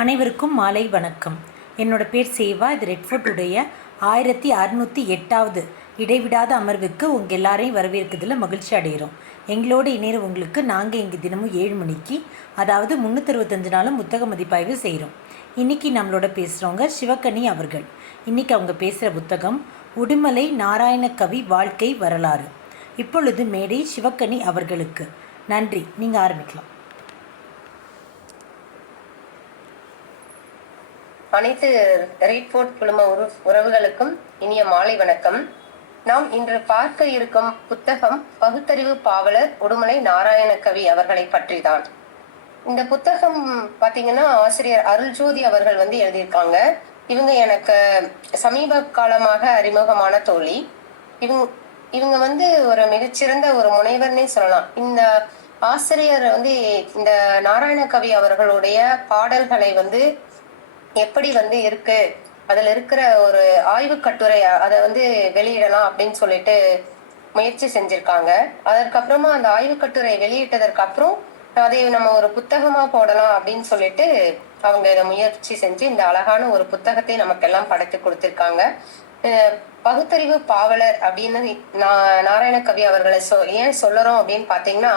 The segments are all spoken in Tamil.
அனைவருக்கும் மாலை வணக்கம். என்னோட பேர் சேவா. இது ரெட்ஃபோர்ட் உடைய 1608வது இடைவிடாத அமர்வுக்கு உங்கள் எல்லாரையும் வரவேற்கிறதுல மகிழ்ச்சி அடைகிறோம். எங்களோடு இணைய உங்களுக்கு நாங்கள் இங்கே தினமும் 7 மணிக்கு, அதாவது 365 நாளும் புத்தக மதிப்பாய்வு செய்கிறோம். இன்றைக்கி நம்மளோட பேசுகிறவங்க சிவக்கனி அவர்கள். இன்றைக்கி அவங்க பேசுகிற புத்தகம் உடுமலை நாராயணகவி வாழ்க்கை வரலாறு. இப்பொழுது மேடை சிவக்கனி அவர்களுக்கு. நன்றி. நீங்கள் ஆரம்பிக்கலாம். அனைத்து ரெட்ஃபோர்ட் குழும உறவுகளுக்கும் இனிய மாலை வணக்கம். நாம் இன்று பார்க்க இருக்கும் புத்தகம் பகுத்தறிவு பாவலர் உடுமலை நாராயணகவி அவர்களை பற்றிதான். இந்த புத்தகம் பாத்தீங்கன்னா ஆசிரியர் அருள்ஜோதி அவர்கள் எழுதியிருக்காங்க. இவங்க எனக்கு சமீப காலமாக அறிமுகமான தோழி. இவங்க ஒரு மிகச்சிறந்த ஒரு முனைவர்னே சொல்லலாம். இந்த ஆசிரியர் இந்த நாராயணகவி அவர்களுடைய பாடல்களை எப்படி இருக்கு, அதுல இருக்கிற ஒரு ஆய்வு கட்டுரை அதை வெளியிடலாம் அப்படின்னு சொல்லிட்டு முயற்சி செஞ்சிருக்காங்க. அதற்கப்புறமா அந்த ஆய்வு கட்டுரை வெளியிட்டதற்கு அப்புறம் அதை நம்ம ஒரு புத்தகமா போடலாம் அப்படின்னு சொல்லிட்டு அவங்க இதை முயற்சி செஞ்சு இந்த அழகான ஒரு புத்தகத்தை நமக்கெல்லாம் படைத்து கொடுத்திருக்காங்க. பகுத்தறிவு பாவலர் அப்படின்னு நாராயணகவி அவர்களை ஏன் சொல்லறோம் அப்படின்னு பாத்தீங்கன்னா,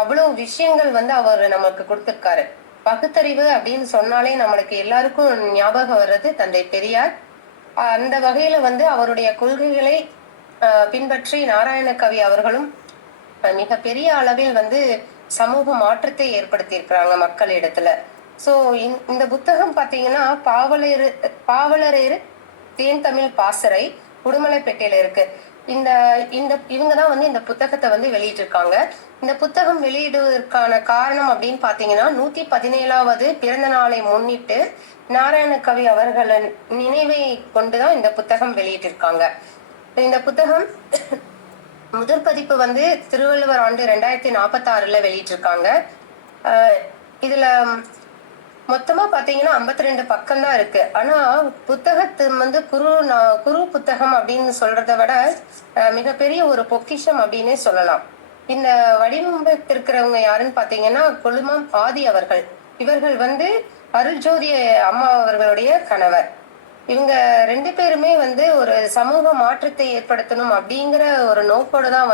அவ்வளவு விஷயங்கள் அவர் நமக்கு கொடுத்திருக்காரு. பகுத்தறிவு அப்படின்னு சொன்னாலே நம்மளுக்கு எல்லாருக்கும் ஞாபகம் வர்றது தந்தை பெரியார். அந்த வகையில அவருடைய கொள்கைகளை பின்பற்றி நாராயணகவி அவர்களும் மிக பெரிய அளவில் சமூக மாற்றத்தை ஏற்படுத்தி இருக்கிறாங்க மக்களிடத்துல. சோ இந்த புத்தகம் பாத்தீங்கன்னா பாவலரேறு தேன் தமிழ் பாசறை உடுமலைப்பேட்டையில இருக்கு. இவங்கதான் இந்த புத்தகத்தை வெளியிட்டு இருக்காங்க. இந்த புத்தகம் வெளியிடுவதற்கான காரணம் அப்படின்னு பாத்தீங்கன்னா, 117வது பிறந்த நாளை முன்னிட்டு நாராயணகவி அவர்களின் நினைவை கொண்டுதான் இந்த புத்தகம் வெளியிட்டிருக்காங்க. இந்த புத்தகம் முதல் பதிப்பு திருவள்ளுவர் ஆண்டு 2046 வெளியிட்டிருக்காங்க. இதுல மொத்தமா பாத்தீங்கன்னா 52 பக்கம் தான் இருக்கு. ஆனா புத்தகத்து குரு புத்தகம் அப்படின்னு சொல்றதை விட மிகப்பெரிய ஒரு பொக்கிஷம் அப்படின்னே சொல்லலாம். இந்த வடிவமைத்திருக்கிறவங்க யாருன்னு பாத்தீங்கன்னா கொழுமம் ஆதி அவர்கள். இவர்கள் அருள்ஜோதி அம்மா அவர்களுடைய கணவர். இவங்க 2 பேருமே ஒரு சமூக மாற்றத்தை ஏற்படுத்தணும் அப்படிங்கிற ஒரு நோக்கோட தான்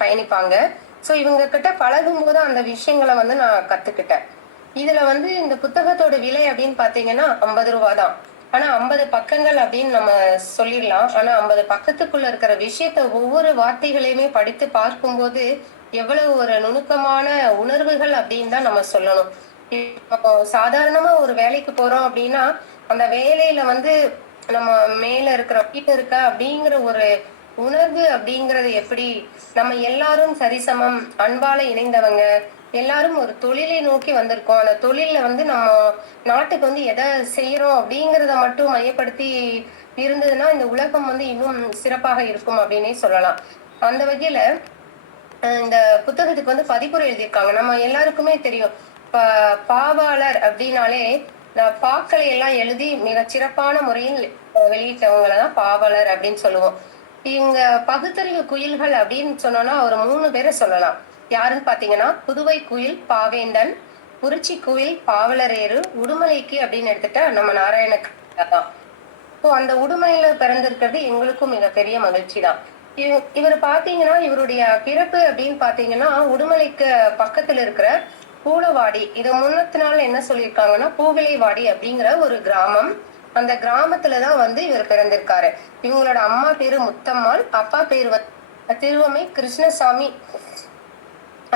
பயணிப்பாங்க. சோ இவங்க கிட்ட பழகும் போது அந்த விஷயங்களை நான் கத்துக்கிட்டேன். இதுல இந்த புத்தகத்தோட விலை அப்படின்னு பாத்தீங்கன்னா 50 ரூபாய் தான். ஆனா 50 பக்கங்கள் அப்படின்னு நம்ம சொல்லிடலாம். ஆனா 50 பக்கத்துக்குள்ள இருக்கிற விஷயத்த ஒவ்வொரு வார்த்தைகளையுமே படித்து பார்க்கும்போது எவ்வளவு ஒரு நுணுக்கமான உணர்வுகள் அப்படின்னு தான் நம்ம சொல்லணும். இப்போ சாதாரணமா ஒரு வேலைக்கு போறோம் அப்படின்னா அந்த வேலையில நம்ம மேல இருக்கிற வீட்டு இருக்க அப்படிங்கிற ஒரு உணர்வு அப்படிங்கறது எப்படி, நம்ம எல்லாரும் சரிசமம், அன்பால இணைந்தவங்க, எல்லாரும் ஒரு தொழிலை நோக்கி வந்திருக்கோம். அந்த தொழில நம்ம நாட்டுக்கு எதை செய்யறோம் அப்படிங்கறத மட்டும் மையப்படுத்தி இருந்ததுன்னா இந்த உலகம் இன்னும் சிறப்பாக இருக்கும் அப்படின்னே சொல்லலாம். அந்த வகையில இந்த புத்தகத்துக்கு பதிப்புரை எழுதியிருக்காங்க. நம்ம எல்லாருக்குமே தெரியும், பாவாளர் அப்படின்னாலே பாக்களை எல்லாம் எழுதி மிக சிறப்பான முறையில் வெளியிட்டவங்களதான் பாவாளர் அப்படின்னு சொல்லுவோம். இவங்க பகுத்தறிவு குயில்கள் அப்படின்னு சொன்னோம்னா ஒரு 3 பேரை சொல்லலாம். யாருன்னு பாத்தீங்கன்னா புதுவை குயில் பாவேந்தன், குறிச்சி குயில் பாவலரேறு, உடுமலைக்கு அப்படின்னு எடுத்துட்டா நம்ம நாராயணகவி தான். அந்த உடுமலையில பிறந்திருக்கிறது எங்களுக்கும் மிகப்பெரிய மகிழ்ச்சி தான். இவர் பாத்தீங்கன்னா இவருடைய பிறப்பு அப்படின்னு பாத்தீங்கன்னா உடுமலைக்கு பக்கத்துல இருக்கிற பூலவாடி, இது முன்னத்தினால என்ன சொல்லியிருக்காங்கன்னா பூவிலைவாடி அப்படிங்கிற ஒரு கிராமம். அந்த கிராமத்துலதான் இவர் பிறந்திருக்காரு. இவங்களோட அம்மா பேரு முத்தம்மாள், அப்பா பேரு திருவமை கிருஷ்ணசாமி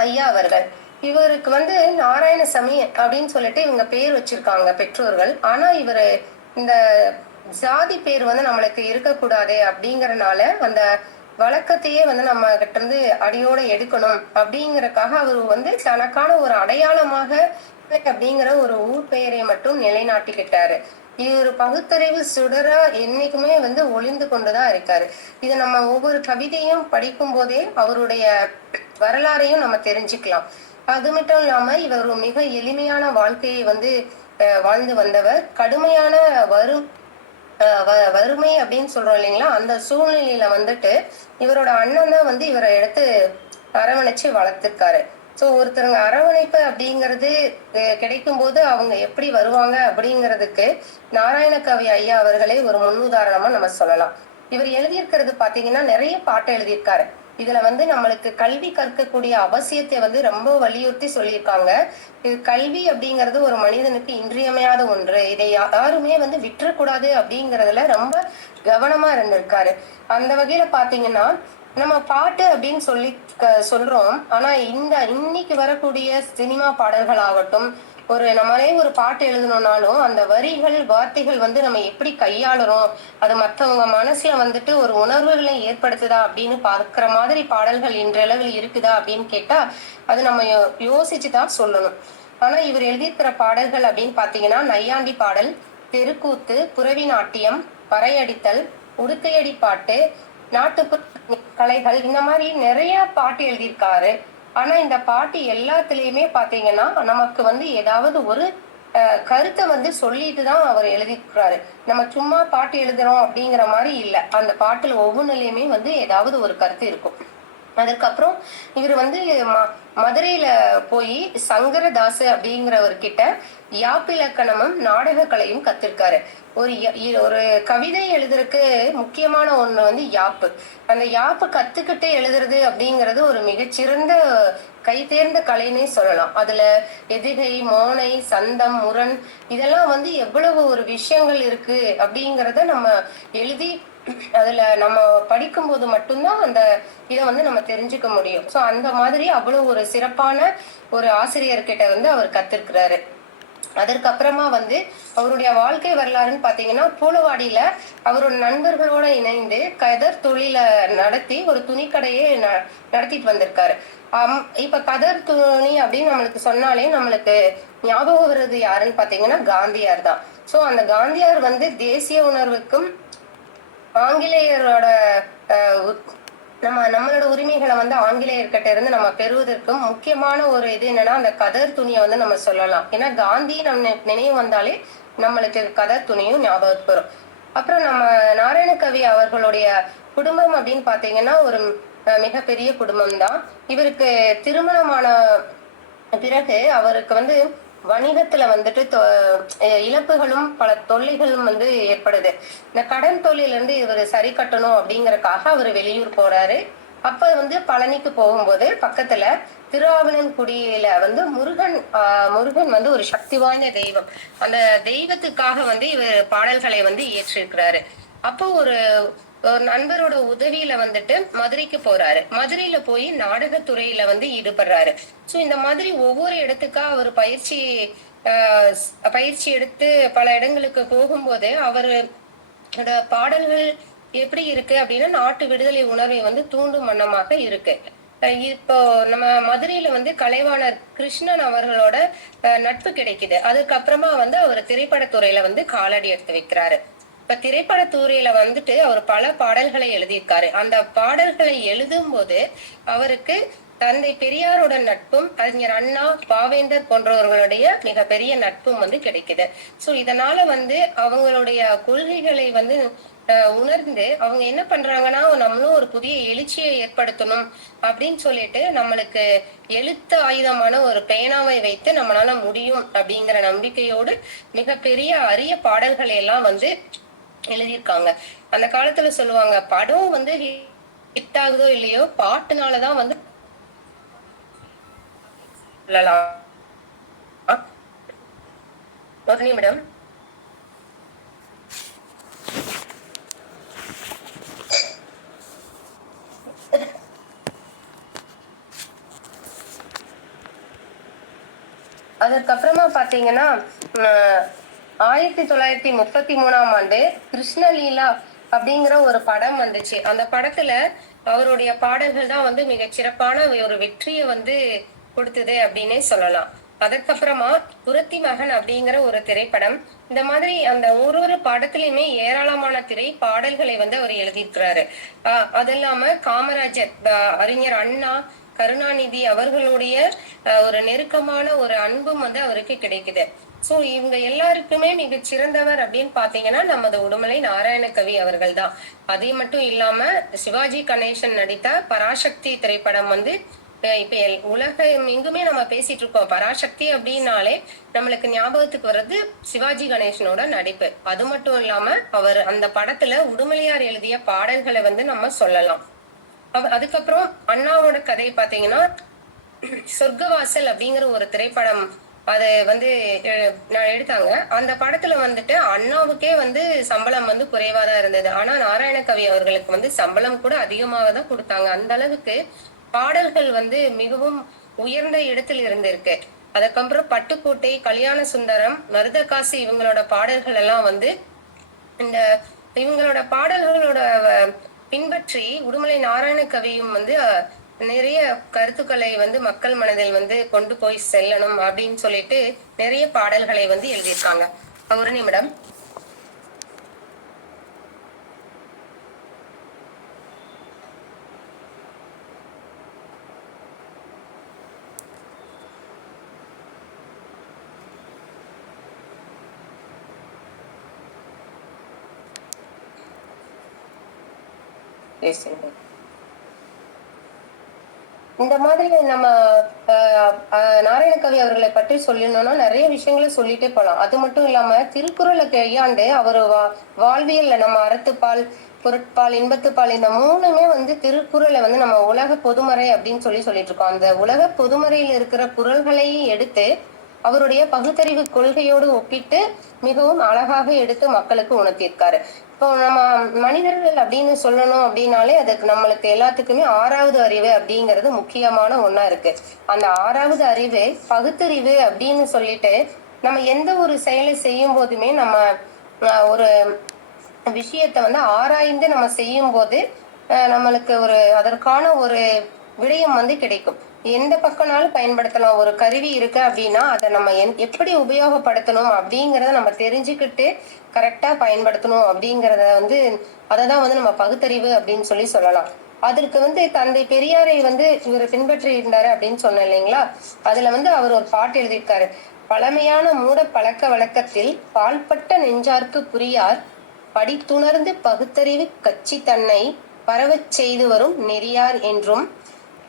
ஐயா அவர்கள். இவருக்கு நாராயணசாமி அப்படின்னு சொல்லிட்டு இவங்க பேர் வச்சிருக்காங்க பெற்றோர்கள். ஆனா இவரு இந்த ஜாதி பேர் நம்மளுக்கு இருக்கக்கூடாது அப்படிங்கறனால அந்த வழக்கத்தையே நம்ம கிட்ட இருந்து அடியோட எடுக்கணும் அப்படிங்கறக்காக அவரு தனக்கான ஒரு அடையாளமாக அப்படிங்கிற ஒரு ஊர் பெயரை மட்டும் நிலைநாட்டிக்கிட்டாரு. இவர் பகுத்தறிவு சுடரா என்னைக்குமே ஒளிந்து கொண்டுதான் இருக்காரு. இதை நம்ம ஒவ்வொரு கவிதையும் படிக்கும் போதே அவருடைய வரலாறையும் நம்ம தெரிஞ்சுக்கலாம். அது மட்டும் இல்லாம இவர் மிக எளிமையான வாழ்க்கையை வாழ்ந்து வந்தவர். கடுமையான வறுமை அப்படின்னு சொல்றோம் இல்லைங்களா, அந்த சூழ்நிலையில இவரோட அண்ணன் தான் இவரை எடுத்து அரவணைச்சு வளர்த்திருக்காரு. ஸோ ஒருத்தருங்க அரவணைப்பு அப்படிங்கிறது கிடைக்கும் போது அவங்க எப்படி வருவாங்க அப்படிங்கிறதுக்கு நாராயணகவி ஐயா அவர்களே ஒரு முன்னுதாரணமா நம்ம சொல்லலாம். இவர் எழுதியிருக்கிறது பாத்தீங்கன்னா நிறைய பாட்டு எழுதியிருக்காரு. இதுல வந்து நம்மளுக்கு கல்வி கற்கக்கூடிய அவசியத்தை வந்து ரொம்ப வலியுறுத்தி சொல்லியிருக்காங்க. இது கல்வி அப்படிங்கிறது ஒரு மனிதனுக்கு இன்றியமையாத ஒன்று, இதை யாருமே வந்து விட்டுறக்கூடாது அப்படிங்கறதுல ரொம்ப கவனமா இருந்திருக்காரு. அந்த வகையில பாத்தீங்கன்னா நம்ம பாட்டு அப்படின்னு சொல்றோம். ஆனா இன்னைக்கு வரக்கூடிய சினிமா பாடல்கள் ஆகட்டும், நம்மளே ஒரு பாட்டு எழுதணும்னாலும் அந்த வரிகள் வார்த்தைகள் வந்து நம்ம எப்படி கையாளுறோம், அது மற்றவங்க மனசுல வந்துட்டு ஒரு உணர்வுகளை ஏற்படுத்துதா அப்படின்னு பார்க்கிற மாதிரி பாடல்கள் இன்றளவில் இருக்குதா அப்படின்னு கேட்டா அது நம்ம யோசிச்சுதான் சொல்லணும். ஆனா இவர் எழுதியிருக்கிற பாடல்கள் அப்படின்னு பாத்தீங்கன்னா நையாண்டி பாடல், தெருக்கூத்து, புரவி நாட்டியம், பறையடித்தல், உடுக்கையடி பாட்டு, நாட்டுப்புற கலைகள், இந்த மாதிரி நிறைய பாட்டு எழுதியிருக்காரு. ஆனா இந்த பாட்டு எல்லாத்துலயுமே பாத்தீங்கன்னா நமக்கு வந்து ஏதாவது ஒரு கருத்தை வந்து சொல்லிட்டு தான் அவர் எழுதியிருக்கிறாரு. நம்ம சும்மா பாட்டு எழுதுறோம் அப்படிங்கிற மாதிரி இல்ல, அந்த பாட்டுல ஒவ்வொன்றுலயுமே வந்து ஏதாவது ஒரு கருத்து இருக்கும். அதுக்கப்புறம் இவர் வந்து மதுரையில போய் சங்கரதாசு அப்படிங்கிறவர்கிட்ட யாப்பிலக்கணமும் நாடக கலையும் கத்திருக்காரு. ஒரு கவிதை எழுதுறதுக்கு முக்கியமான ஒண்ணு வந்து யாப்பு. அந்த யாப்பு கத்துக்கிட்டு எழுதுறது அப்படிங்கிறது ஒரு மிகச்சிறந்த கைதேர்ந்த கலைன்னே சொல்லலாம். அதுல எதுகை, மோனை, சந்தம், முரண் இதெல்லாம் வந்து எவ்வளவு ஒரு விஷயங்கள் இருக்கு அப்படிங்கிறத நம்ம எழுதி அதுல நம்ம படிக்கும் போது மட்டும்தான் அந்த இதை வந்து நம்ம தெரிஞ்சுக்க முடியும். சோ அந்த மாதிரி அவ்வளவு ஒரு சிறப்பான ஒரு ஆசிரியர்கிட்ட வந்து அவர் கத்திருக்கிறாரு. அதற்கப்புறமா வந்து அவருடைய வாழ்க்கை வரலாறுன்னு பாத்தீங்கன்னா பூலவாடியில அவரோட நண்பர்களோட இணைந்து கதர் தொழில நடத்தி ஒரு துணிக்கடையே நடத்திட்டு வந்திருக்காரு. இப்ப கதர் துணி அப்படின்னு நம்மளுக்கு சொன்னாலே நம்மளுக்கு ஞாபகம் வருது யாருன்னு பாத்தீங்கன்னா காந்தியார் தான். சோ அந்த காந்தியார் வந்து தேசிய உணர்வுக்கும் ஆங்கிலேயரோட நம்மளோட உரிமைகளை வந்து ஆங்கிலேயர்கிட்ட இருந்து நம்ம பெறுவதற்கும் முக்கியமான ஒரு இது என்னன்னா அந்த கதர் துணியை வந்து நம்ம சொல்லலாம். ஏன்னா காந்தி நம்ம நினைவு வந்தாலே நம்மளுக்கு கதர் துணியும் ஞாபகத்துக்கு வரும். அப்புறம் நம்ம நாராயணகவி அவர்களுடைய குடும்பம் அப்படின்னு பாத்தீங்கன்னா ஒரு மிகப்பெரிய குடும்பம் தான். இவருக்கு திருமணமான பிறகு அவருக்கு வந்து வணிகத்துல வந்துட்டு இழப்புகளும் பல தொல்லைகளும் வந்து ஏற்படுது. இந்த கடன் தொழில இருந்து இவர் சரி கட்டணும் அப்படிங்கறக்காக அவர் வெளியூர் போறாரு. அப்ப வந்து பழனிக்கு போகும்போது பக்கத்துல திருஆவினன்குடியில வந்து முருகன் வந்து ஒரு சக்தி வாய்ந்த தெய்வம். அந்த தெய்வத்துக்காக வந்து இவர் பாடல்களை வந்து இயற்றிருக்கிறாரு. அப்போ ஒரு நண்பரோட உதவியில வந்துட்டு மதுரைக்கு போறாரு. மதுரையில போய் நாடகத்துறையில வந்து ஈடுபடுறாரு. சோ இந்த மாதிரி ஒவ்வொரு இடத்துக்கா அவர் பயிற்சி எடுத்து பல இடங்களுக்கு போகும்போது அவரோட பாடல்கள் எப்படி இருக்கு அப்படின்னா நாட்டு விடுதலை உணர்வை வந்து தூண்டும் வண்ணமாக இருக்கு. இப்போ நம்ம மதுரையில வந்து கலைவாணர் கிருஷ்ணன் அவர்களோட நட்பு கிடைக்குது. அதுக்கப்புறமா வந்து அவர் திரைப்படத்துறையில வந்து காலடி எடுத்து வைக்கிறாரு. இப்ப திரைப்படத்துறையில வந்துட்டு அவர் பல பாடல்களை எழுதியிருக்காரு. அந்த பாடல்களை எழுதும் போது அவருக்கு தந்தை பெரியாரோட நட்பும் அறிஞர் அண்ணா, பாவேந்தர் போன்றவர்களுடைய மிகப்பெரிய நட்பும் வந்து கிடைக்குது. சோ இதனால வந்து அவங்களுடைய கொள்கைகளை வந்து உணர்ந்து அவங்க என்ன பண்றாங்கன்னா நம்மளும் ஒரு புதிய எழுச்சியை ஏற்படுத்தணும் அப்படின்னு சொல்லிட்டு நம்மளுக்கு எழுத்து ஆயுதமான ஒரு பேனாவை வைத்து நம்மளால முடியும் அப்படிங்கிற நம்பிக்கையோடு மிகப்பெரிய அரிய பாடல்களை எல்லாம் வந்து எழுதியிருக்காங்க. அந்த காலத்துல சொல்லுவாங்க படம் வந்து ஹிட் ஆகுதோ இல்லையோ பாட்டுனாலதான் வந்து ஒரு நிமிடம். அதற்கப்புறமா பாத்தீங்கன்னா 1933ஆம் ஆண்டு கிருஷ்ணலீலா அப்படிங்கிற ஒரு படம் வந்துச்சு. அந்த படத்துல அவருடைய பாடல்கள் தான் வந்து மிகச் சிறப்பான ஒரு வெற்றியை வந்து கொடுத்தது அப்படின்னே சொல்லலாம். அதற்கப்புறமா புரத்தி மகன் அப்படிங்கிற ஒரு திரைப்படம். இந்த மாதிரி அந்த ஒரு படத்திலயுமே ஏராளமான திரை பாடல்களை வந்து அவர் எழுதியிருக்கிறாரு. அது இல்லாம காமராஜர், அறிஞர் அண்ணா, கருணாநிதி அவர்களுடைய ஒரு நெருக்கமான ஒரு அன்பும் வந்து அவருக்கு கிடைக்குது. சோ இவங்க எல்லாருக்குமே மிக சிறந்தவர் அப்படின்னு பாத்தீங்கன்னா நமது உடுமலை நாராயணகவி அவர்கள் தான். அதே மட்டும் இல்லாம சிவாஜி கணேசன் நடித்த பராசக்தி திரைப்படம் வந்து இப்ப உலகம் எங்குமே நம்ம பேசிட்டு இருக்கோம். பராசக்தி அப்படின்னாலே நம்மளுக்கு ஞாபகத்துக்கு வர்றது சிவாஜி கணேசனோட நடிப்பு. அது மட்டும் இல்லாம அவர் அந்த படத்துல உடுமலையார் எழுதிய பாடல்களை வந்து நம்ம சொல்லலாம். அதுக்கப்புறம் அண்ணாவோட கதை பாத்தீங்கன்னா சொர்க்கவாசல் அப்படிங்கிற ஒரு திரைப்படம் அது வந்து எடுத்தாங்க. அந்த படத்துல வந்துட்டு அண்ணாவுக்கே வந்து சம்பளம் வந்து குறைவாதான் இருந்தது. ஆனா நாராயணகவி அவர்களுக்கு வந்து சம்பளம் கூட அதிகமாக தான் கொடுத்தாங்க. அந்த அளவுக்கு பாடல்கள் வந்து மிகவும் உயர்ந்த இடத்தில் இருந்திருக்கு. அதுக்கப்புறம் பட்டுக்கோட்டை, கல்யாண சுந்தரம், மருதகாசி இவங்களோட பாடல்கள் எல்லாம் வந்து இந்த இவங்களோட பாடல்களோட பின்பற்றி உடுமலை நாராயணகவியும் வந்து நிறைய கருத்துக்களை வந்து மக்கள் மனதில் வந்து கொண்டு போய் செல்லணும் அப்படின்னு சொல்லிட்டு நிறைய பாடல்களை வந்து எழுதியிருக்காங்க. ஒரு நிமிடம். இந்த மாதிரி நம்ம நாராயணகவி அவர்களை பற்றி சொல்லணும்னா நிறைய விஷயங்களை சொல்லிட்டே போலாம். அது மட்டும் இல்லாம திருக்குறளை கையாண்டு அவர் வாழ்வியல்ல நம்ம அறத்துப்பால், பொருட்பால், இன்பத்துப்பால் இந்த மூணுமே வந்து திருக்குறளை வந்து நம்ம உலக பொதுமறை அப்படின்னு சொல்லிட்டு இருக்கோம். அந்த உலக பொதுமறையில் இருக்கிற குறள்களையும் எடுத்து அவருடைய பகுத்தறிவு கொள்கையோடு ஒப்பிட்டு மிகவும் அழகாக எடுத்து மக்களுக்கு உணர்த்தியிருக்காரு. இப்போ நம்ம மனிதர்கள் அப்படின்னு சொல்லணும் அப்படின்னாலே அதுக்கு நம்மளுக்கு எல்லாத்துக்குமே 6வது அறிவு அப்படிங்கிறது முக்கியமான ஒண்ணா இருக்கு. அந்த 6வது அறிவு பகுத்தறிவு அப்படின்னு சொல்லிட்டு நம்ம எந்த ஒரு செயலை செய்யும் போதுமே நம்ம ஒரு விஷயத்த வந்து ஆராய்ந்து நம்ம செய்யும் போது நம்மளுக்கு அதற்கான ஒரு விடயம் வந்து கிடைக்கும். எந்த பக்கம்னாலும் பயன்படுத்தலாம். ஒரு கருவி இருக்கு அப்படின்னா அதை நம்ம எப்படி உபயோகப்படுத்தணும் அப்படிங்கிறத நம்ம தெரிஞ்சுக்கிட்டு கரெக்டா பயன்படுத்தணும் அப்படிங்கிறத வந்து அததான் வந்து நம்ம பகுத்தறிவு அப்படின்னு சொல்லலாம். அதற்கு வந்து தந்தை பெரியாரை வந்து இவர் பின்பற்றி இருந்தாரு அப்படின்னு சொன்ன இல்லைங்களா? அதுல வந்து அவர் ஒரு பாட்டு எழுதியிருக்காரு. பழமையான மூட பழக்க வழக்கத்தில் பால்பட்ட நெஞ்சார்க்கு புரியார் படித்துணர்ந்து பகுத்தறிவு கட்சி தன்னை பரவச் செய்து வரும் நெறியார் என்றும்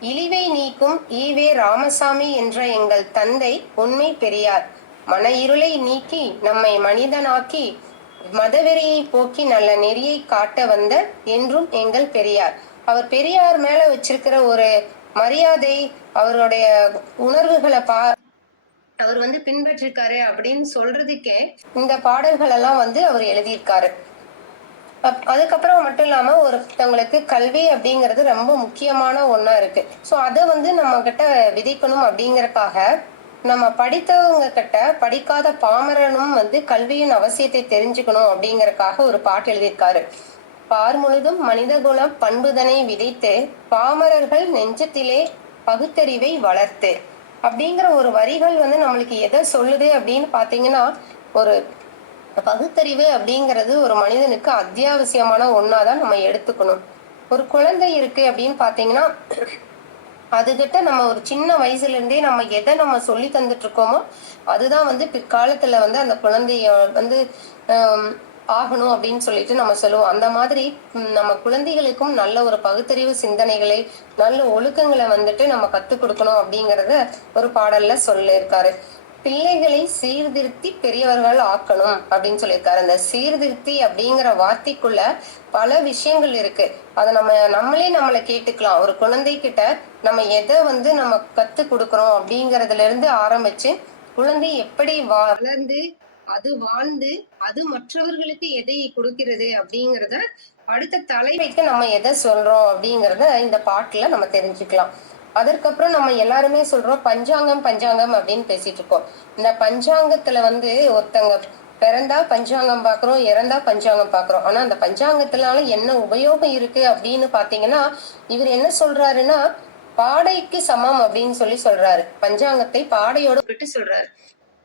இழிவை நீக்கும் ஈவே ராமசாமி என்ற எங்கள் தந்தை உண்மை பெரியார் மன இருளை நீக்கி நம்மை மனிதனாக்கி மதவெறியை போக்கி நல்ல நெறியை காட்ட வந்த என்றும் எங்கள் பெரியார். அவர் பெரியார் மேல வச்சிருக்கிற ஒரு மரியாதை, அவருடைய உணர்வுகளை அவர் வந்து பின்பற்றிருக்காரு அப்படின்னு சொல்றதுக்கே இந்த பாடல்கள் எல்லாம் வந்து அவர் எழுதியிருக்காரு. அதுக்கப்புறம் மட்டும் இல்லாம ஒருத்தவங்களுக்கு கல்வி அப்படிங்கிறது ரொம்ப முக்கியமான ஒண்ணா இருக்கு. சோ அதை வந்து நம்ம கிட்ட விதைக்கணும் அப்படிங்கறக்காக நம்ம படித்தவங்க கிட்ட படிக்காத பாமரனும் வந்து கல்வியின் அவசியத்தை தெரிஞ்சுக்கணும் அப்படிங்கறக்காக ஒரு பாட்டு எழுதியிருக்காரு. பார் முழுதும் மனித குலம் பண்புதனை விதைத்து பாமரர்கள் நெஞ்சத்திலே பகுத்தறிவை வளர்த்து அப்படிங்கிற ஒரு வரிகள் வந்து நம்மளுக்கு எதை சொல்லுது அப்படின்னு பாத்தீங்கன்னா, ஒரு பகுத்தறிவு அப்படிங்கிறது ஒரு மனிதனுக்கு அத்தியாவசியமான ஒன்னாதான் நம்ம எடுத்துக்கணும். ஒரு குழந்தை இருக்கு அப்படின்னு பாத்தீங்கன்னா அதுகிட்ட நம்ம ஒரு சின்ன வயசுல இருந்தே நம்ம எதை நம்ம சொல்லி தந்துட்டு இருக்கோமோ அதுதான் வந்து பிற்காலத்துல வந்து அந்த குழந்தைய வந்து ஆகணும் அப்படின்னு சொல்லிட்டு நம்ம சொல்லுவோம். அந்த மாதிரி நம்ம குழந்தைகளுக்கும் நல்ல ஒரு பகுத்தறிவு சிந்தனைகளை, நல்ல ஒழுக்கங்களை வந்துட்டு நம்ம கத்துக் கொடுக்கணும் அப்படிங்கறத ஒரு பாடல்ல சொல்லியிருக்காரு. பிள்ளைகளை சீர்திருத்தி பெரியவர்கள் ஆக்கணும் அப்படின்னு சொல்லியிருக்காரு. அந்த சீர்திருத்தி அப்படிங்கிற வார்த்தைக்குள்ள பல விஷயங்கள் இருக்கு. அதை நம்மளை கேட்டுக்கலாம். ஒரு குழந்தை கிட்ட நம்ம எதை வந்து நம்ம கத்து கொடுக்கறோம் அப்படிங்கறதுல இருந்து ஆரம்பிச்சு குழந்தை எப்படி வளர்ந்து அது வாழ்ந்து அது மற்றவர்களுக்கு எதை கொடுக்கிறது அப்படிங்கறத அடுத்த தலைவைக்கு நம்ம எதை சொல்றோம் அப்படிங்கறத இந்த பாட்டுல நம்ம தெரிஞ்சுக்கலாம். அதற்கப்புறம் நம்ம எல்லாருமே சொல்றோம் பஞ்சாங்கம் பஞ்சாங்கம் அப்படின்னு பேசிட்டு இருக்கோம். இந்த பஞ்சாங்கத்துல வந்து ஒருத்தங்க பிறந்தா பஞ்சாங்கம் பாக்குறோம், இறந்தா பஞ்சாங்கம் பாக்குறோம். ஆனா அந்த பஞ்சாங்கத்தினால என்ன உபயோகம் இருக்கு அப்படின்னு பாத்தீங்கன்னா, இவர் என்ன சொல்றாருன்னா பாடைக்கு சமம் அப்படின்னு சொல்றாரு. பஞ்சாங்கத்தை பாடையோட விட்டு சொல்றாரு.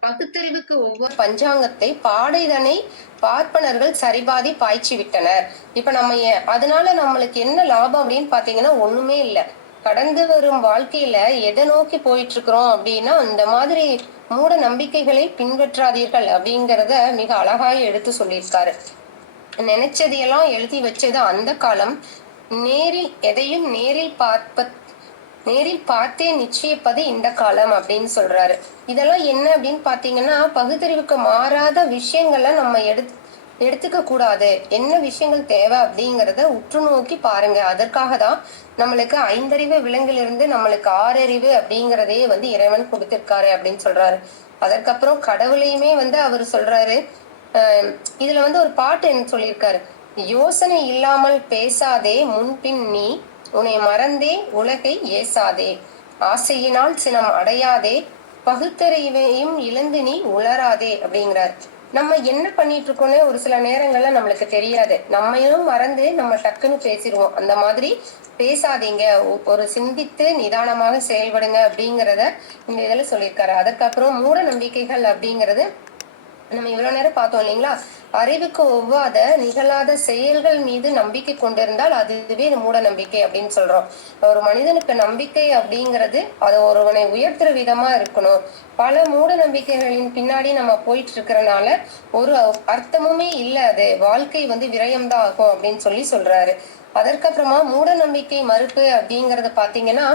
பகுத்தறிவுக்கு ஒவ்வொரு பஞ்சாங்கத்தை பாடைதனை பார்ப்பனர்கள் சரிபாதி பாய்ச்சி விட்டனர். இப்ப நம்ம அதனால நம்மளுக்கு என்ன லாபம் அப்படின்னு பாத்தீங்கன்னா ஒண்ணுமே இல்லை. கடந்து வரும் வாழ்க்கையில எதை நோக்கி போயிட்டு இருக்கிறோம் அப்படின்னா இந்த மாதிரி மூட நம்பிக்கைகளை பின்பற்றாதீர்கள் அப்படிங்கறத மிக அழகாய் எடுத்து சொல்லியிருக்காரு. நினைச்சதையெல்லாம் எழுதி வச்சது அந்த காலம். நேரில் எதையும் நேரில் நேரில் பார்த்தே நிச்சயிப்பது இந்த காலம் அப்படின்னு சொல்றாரு. இதெல்லாம் என்ன அப்படின்னு பாத்தீங்கன்னா, பகுத்தறிவுக்கு மாறாத விஷயங்களை நம்ம எடுத்துக்க கூடாது. என்ன விஷயங்கள் தேவை அப்படிங்கறத உற்று நோக்கி பாருங்க. அதற்காக தான் நம்மளுக்கு 5 விலங்கிலிருந்து நம்மளுக்கு 6 அப்படிங்கறதே இறைவன் கொடுத்திருக்காரு அப்படின்னு சொல்றாரு. அதற்கப்புறம் கடவுளையுமே அவர் சொல்றாரு. இதுல ஒரு பாட்டு என்ன சொல்லியிருக்காரு, யோசனை இல்லாமல் பேசாதே முன்பின் நீ, உன்னை மறந்தே உலகை ஏசாதே, ஆசையினால் சினம் அடையாதே, பகுத்தறிவையும் இழந்து நீ உளராதே அப்படிங்கிறார். நம்ம என்ன பண்ணிட்டு இருக்கோம்னு ஒரு சில நேரங்கள்ல நம்மளுக்கு தெரியாது. நம்மையும் மறந்து நம்ம டக்குன்னு பேசிடுவோம். அந்த மாதிரி பேசாதீங்க, ஒரு சிந்தித்து நிதானமாக செயல்படுங்க அப்படிங்கிறத இந்த இதுல சொல்லியிருக்காரு. அதுக்கப்புறம் மூட நம்பிக்கைகள் அப்படிங்கிறது நம்ம இவ்வளவு நேரம் பார்த்தோம் இல்லைங்களா. அறிவுக்கு ஒவ்வாத நிகழாத செயல்கள் மீது நம்பிக்கை கொண்டிருந்தால் அதுவே மூட நம்பிக்கை அப்படின்னு சொல்றோம். ஒரு மனிதனுக்கு நம்பிக்கை அப்படிங்கிறது அது ஒருவனை உயர்த்துற விதமா இருக்கணும். பல மூட நம்பிக்கைகளின் பின்னாடி நம்ம போயிட்டு இருக்கிறனால ஒரு அர்த்தமுமே இல்லை, அது வாழ்க்கை விரயம்தான் ஆகும் அப்படின்னு சொல்றாரு. அதற்கப்புறமா மூட நம்பிக்கை மறுப்பு அப்படிங்கறத பாத்தீங்கன்னா,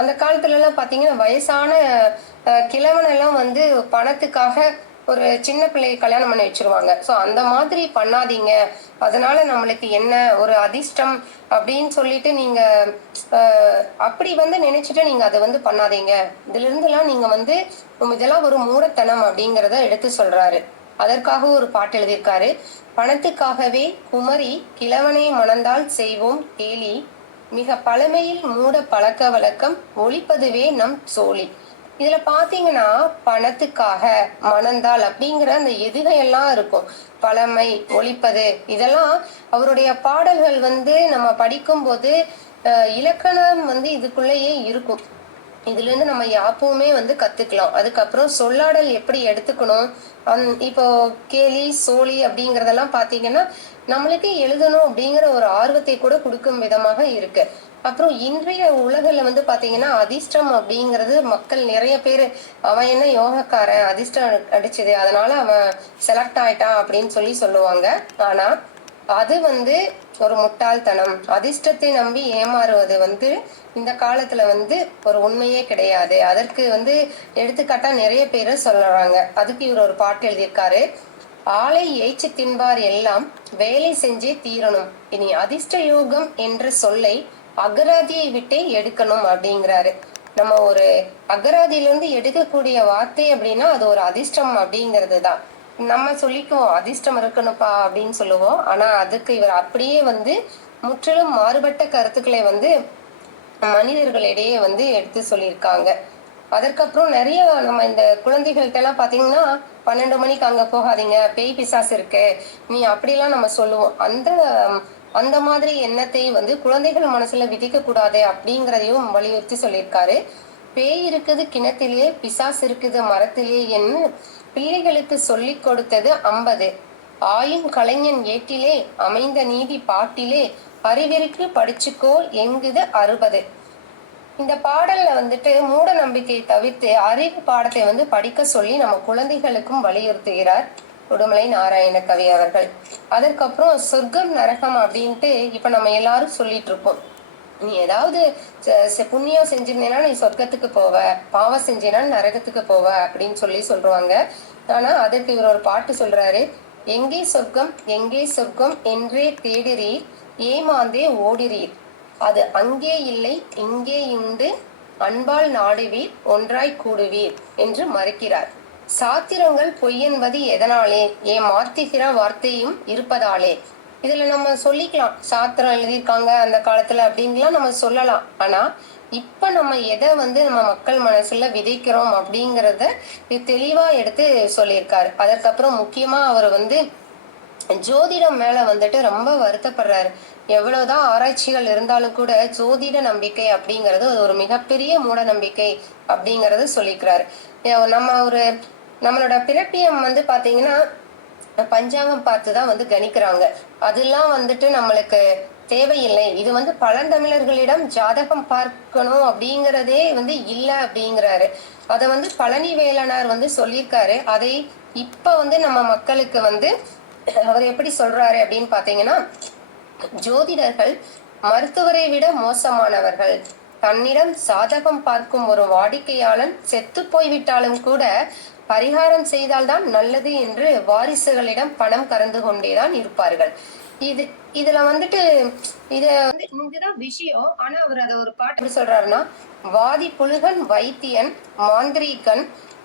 அந்த காலத்துல எல்லாம் பாத்தீங்கன்னா வயசான கிழவன் எல்லாம் பணத்துக்காக ஒரு சின்ன பிள்ளையை கல்யாணம் பண்ணி வச்சிருவாங்க. சோ அந்த மாதிரி பண்ணாதீங்க, அதனால நம்மளுக்கு என்ன ஒரு அதிர்ஷ்டம் அப்படின்னு சொல்லிட்டு நீங்க அப்படி நினைச்சிட்டு நீங்க அதை பண்ணாதீங்க. இதுல இருந்து எல்லாம் நீங்க இதெல்லாம் ஒரு மூடத்தனம் அப்படிங்கறத எடுத்து சொல்றாரு. அதற்காக ஒரு பாட்டு எழுதியிருக்காரு. பணத்துக்காகவே குமரி கிழவனை மணந்தால் செய்வோம் கேலி, மிக பழமையில் மூட பழக்க வழக்கம் ஒழிப்பதுவே நம் சோழி. இதுல பாத்தீங்கன்னா பணத்துக்காக மணந்தால் அப்படிங்கிற அந்த எதுகையெல்லாம் இருக்கும். பழமை ஒழிப்பது இதெல்லாம் அவருடைய பாடல்கள் நம்ம படிக்கும் போது இலக்கணம் இதுக்குள்ளேயே இருக்கும். இதுல இருந்து நம்ம யாப்புமே கத்துக்கலாம். அதுக்கப்புறம் சொல்லாடல் எப்படி எடுத்துக்கணும். இப்போ கேலி சோழி அப்படிங்கறதெல்லாம் பாத்தீங்கன்னா நம்மளுக்கு எழுதணும் அப்படிங்கிற ஒரு ஆர்வத்தை கூட கொடுக்கும் விதமாக இருக்கு. அப்புறம் இன்றைய உலகில பாத்தீங்கன்னா அதிர்ஷ்டம் அப்படிங்கிறது மக்கள் நிறைய பேரு, அவன் என்ன யோகக்காரன் அதிர்ஷ்டம் அடிச்சது அதனால அவன் செலக்ட் ஆயிட்டான் அப்படின்னு சொல்லுவாங்க. ஆனா அது ஒரு முட்டாள்தனம். அதிர்ஷ்டத்தை நம்பி ஏமாறுவது இந்த காலத்துல ஒரு உண்மையே கிடையாது. அதற்கு எடுத்துக்காட்டா நிறைய பேரை சொல்றாங்க. அதுக்கு இவர் ஒரு பாட்டு எழுதியிருக்காரு. ஆளை ஏய்ச்சி தின்பார் எல்லாம் வேலை செஞ்சே தீரணும், இனி அதிர்ஷ்ட யோகம் என்ற சொல்லை அகராதியை விட்டே எடுக்கணும் அப்படிங்கிறாரு. நம்ம ஒரு அகராதியிலிருந்து எடுக்கக்கூடிய வார்த்தை அப்படின்னா அது ஒரு அதிர்ஷ்டம் அப்படிங்கிறது தான். நம்ம சொல்லிக்குவோம் அதிர்ஷ்டம் இருக்கணும்ப்பா அப்படின்னு சொல்லுவோம். ஆனா அதுக்கு இவர் அப்படியே முற்றிலும் மாறுபட்ட கருத்துக்களை மனிதர்களிடையே எடுத்து சொல்லியிருக்காங்க. அதற்கப்புறம் நிறைய நம்ம இந்த குழந்தைகள்கிட்ட எல்லாம் பாத்தீங்கன்னா 12 மணிக்கு அங்க போகாதீங்க, பேய் பிசாசு இருக்கு, நீ அப்படிலாம் நம்ம சொல்லுவோம். அந்த மாதிரி எண்ணத்தை குழந்தைகள் மனசுல விதிக்க கூடாது அப்படிங்கிறதையும் வலியுறுத்தி சொல்லியிருக்காரு. பேய் இருக்குது கிணத்திலே, பிசாசு இருக்குது மரத்திலே என்று பிள்ளைகளுக்கு சொல்லி கொடுத்தது 50. ஆயும் கலைஞன் ஏட்டிலே அமைந்த நீதி பாட்டிலே, அறிவிற்கு படிச்சுக்கோ எங்குது 60. இந்த பாடல்ல மூட நம்பிக்கையை தவிர்த்து அறிவு பாடத்தை படிக்க சொல்லி நம்ம குழந்தைகளுக்கும் வலியுறுத்துகிறார் உடுமலை நாராயண கவி அவர்கள். அதற்கப்புறம் சொர்க்கம் நரகம் அப்படின்ட்டு இப்ப நம்ம எல்லாரும் சொல்லிட்டு இருக்கோம். நீ ஏதாவது புண்ணியம் செஞ்சிருந்தேன்னா நீ சொர்க்கத்துக்கு போவ, பாவம் செஞ்சேன்னா நரகத்துக்கு போவ அப்படின்னு சொல்லுவாங்க. ஆனா அதற்கு இவர் ஒரு பாட்டு சொல்றாரு. எங்கே சொர்க்கம் எங்கே சொர்க்கம் என்றே தேடுறீர், ஏமாந்தே ஓடுறீர், அது அங்கே இல்லை இங்கே உண்டு, அன்பால் நாடுவீர் ஒன்றாய் கூடுவீர் என்று மறுக்கிறார். சாத்திரங்கள் பொய் என்பது எதனாலே, மாற்றுகிற வார்த்தையும் இருப்பதாலே. இதுல நம்ம சொல்லிக்கலாம், சாத்திரம் எழுதியிருக்காங்க அந்த காலத்துல அப்படின்லாம் நம்ம சொல்லலாம். ஆனா இப்ப நம்ம எதை நம்ம மக்கள் மனசுல விதைக்கிறோம் அப்படிங்கறத தெளிவா எடுத்து சொல்லியிருக்காரு. அதற்கப்புறம் முக்கியமா அவர் ஜோதிடம் மேல ரொம்ப வருத்தப்படுறாரு. எவ்வளவுதான் ஆராய்ச்சிகள் இருந்தாலும் கூட ஜோதிட நம்பிக்கை அப்படிங்கிறது ஒரு மிகப்பெரிய மூட நம்பிக்கை அப்படிங்கறது சொல்லிக்கிறாரு. நம்மளோட பிறப்பியம் பாத்தீங்கன்னா பஞ்சாங்கம் பார்த்துதான் கணிக்கிறாங்க. அதெல்லாம் நம்மளுக்கு தேவையில்லை. இது பழந்தமிழர்களிடம் ஜாதகம் பார்க்கணும் அப்படிங்கறதே இல்ல அப்படிங்கிறாரு. அத பழனி வேலனார் சொல்லியிருக்காரு. அதை இப்ப நம்ம மக்களுக்கு அவர் எப்படி சொல்றாரு அப்படின்னு பாத்தீங்கன்னா, ஜோதிடர்கள் மருத்துவரை விட மோசமானவர்கள், தன்னிடம் சாதகம் பார்க்கும் ஒரு வாடிக்கையாளன் செத்து போய்விட்டாலும் கூட பரிகாரம் செய்தால்தான் நல்லது என்று வாரிசுகளிடம் பணம் கறந்து கொண்டேதான் இருப்பார்கள். இதுல வந்துட்டு இங்கதான் விஷயம். ஆனா அவர் அத ஒரு பாட்டு சொல்றாருன்னா, வாதி புழுகன் வைத்தியன் மாந்திரீகன்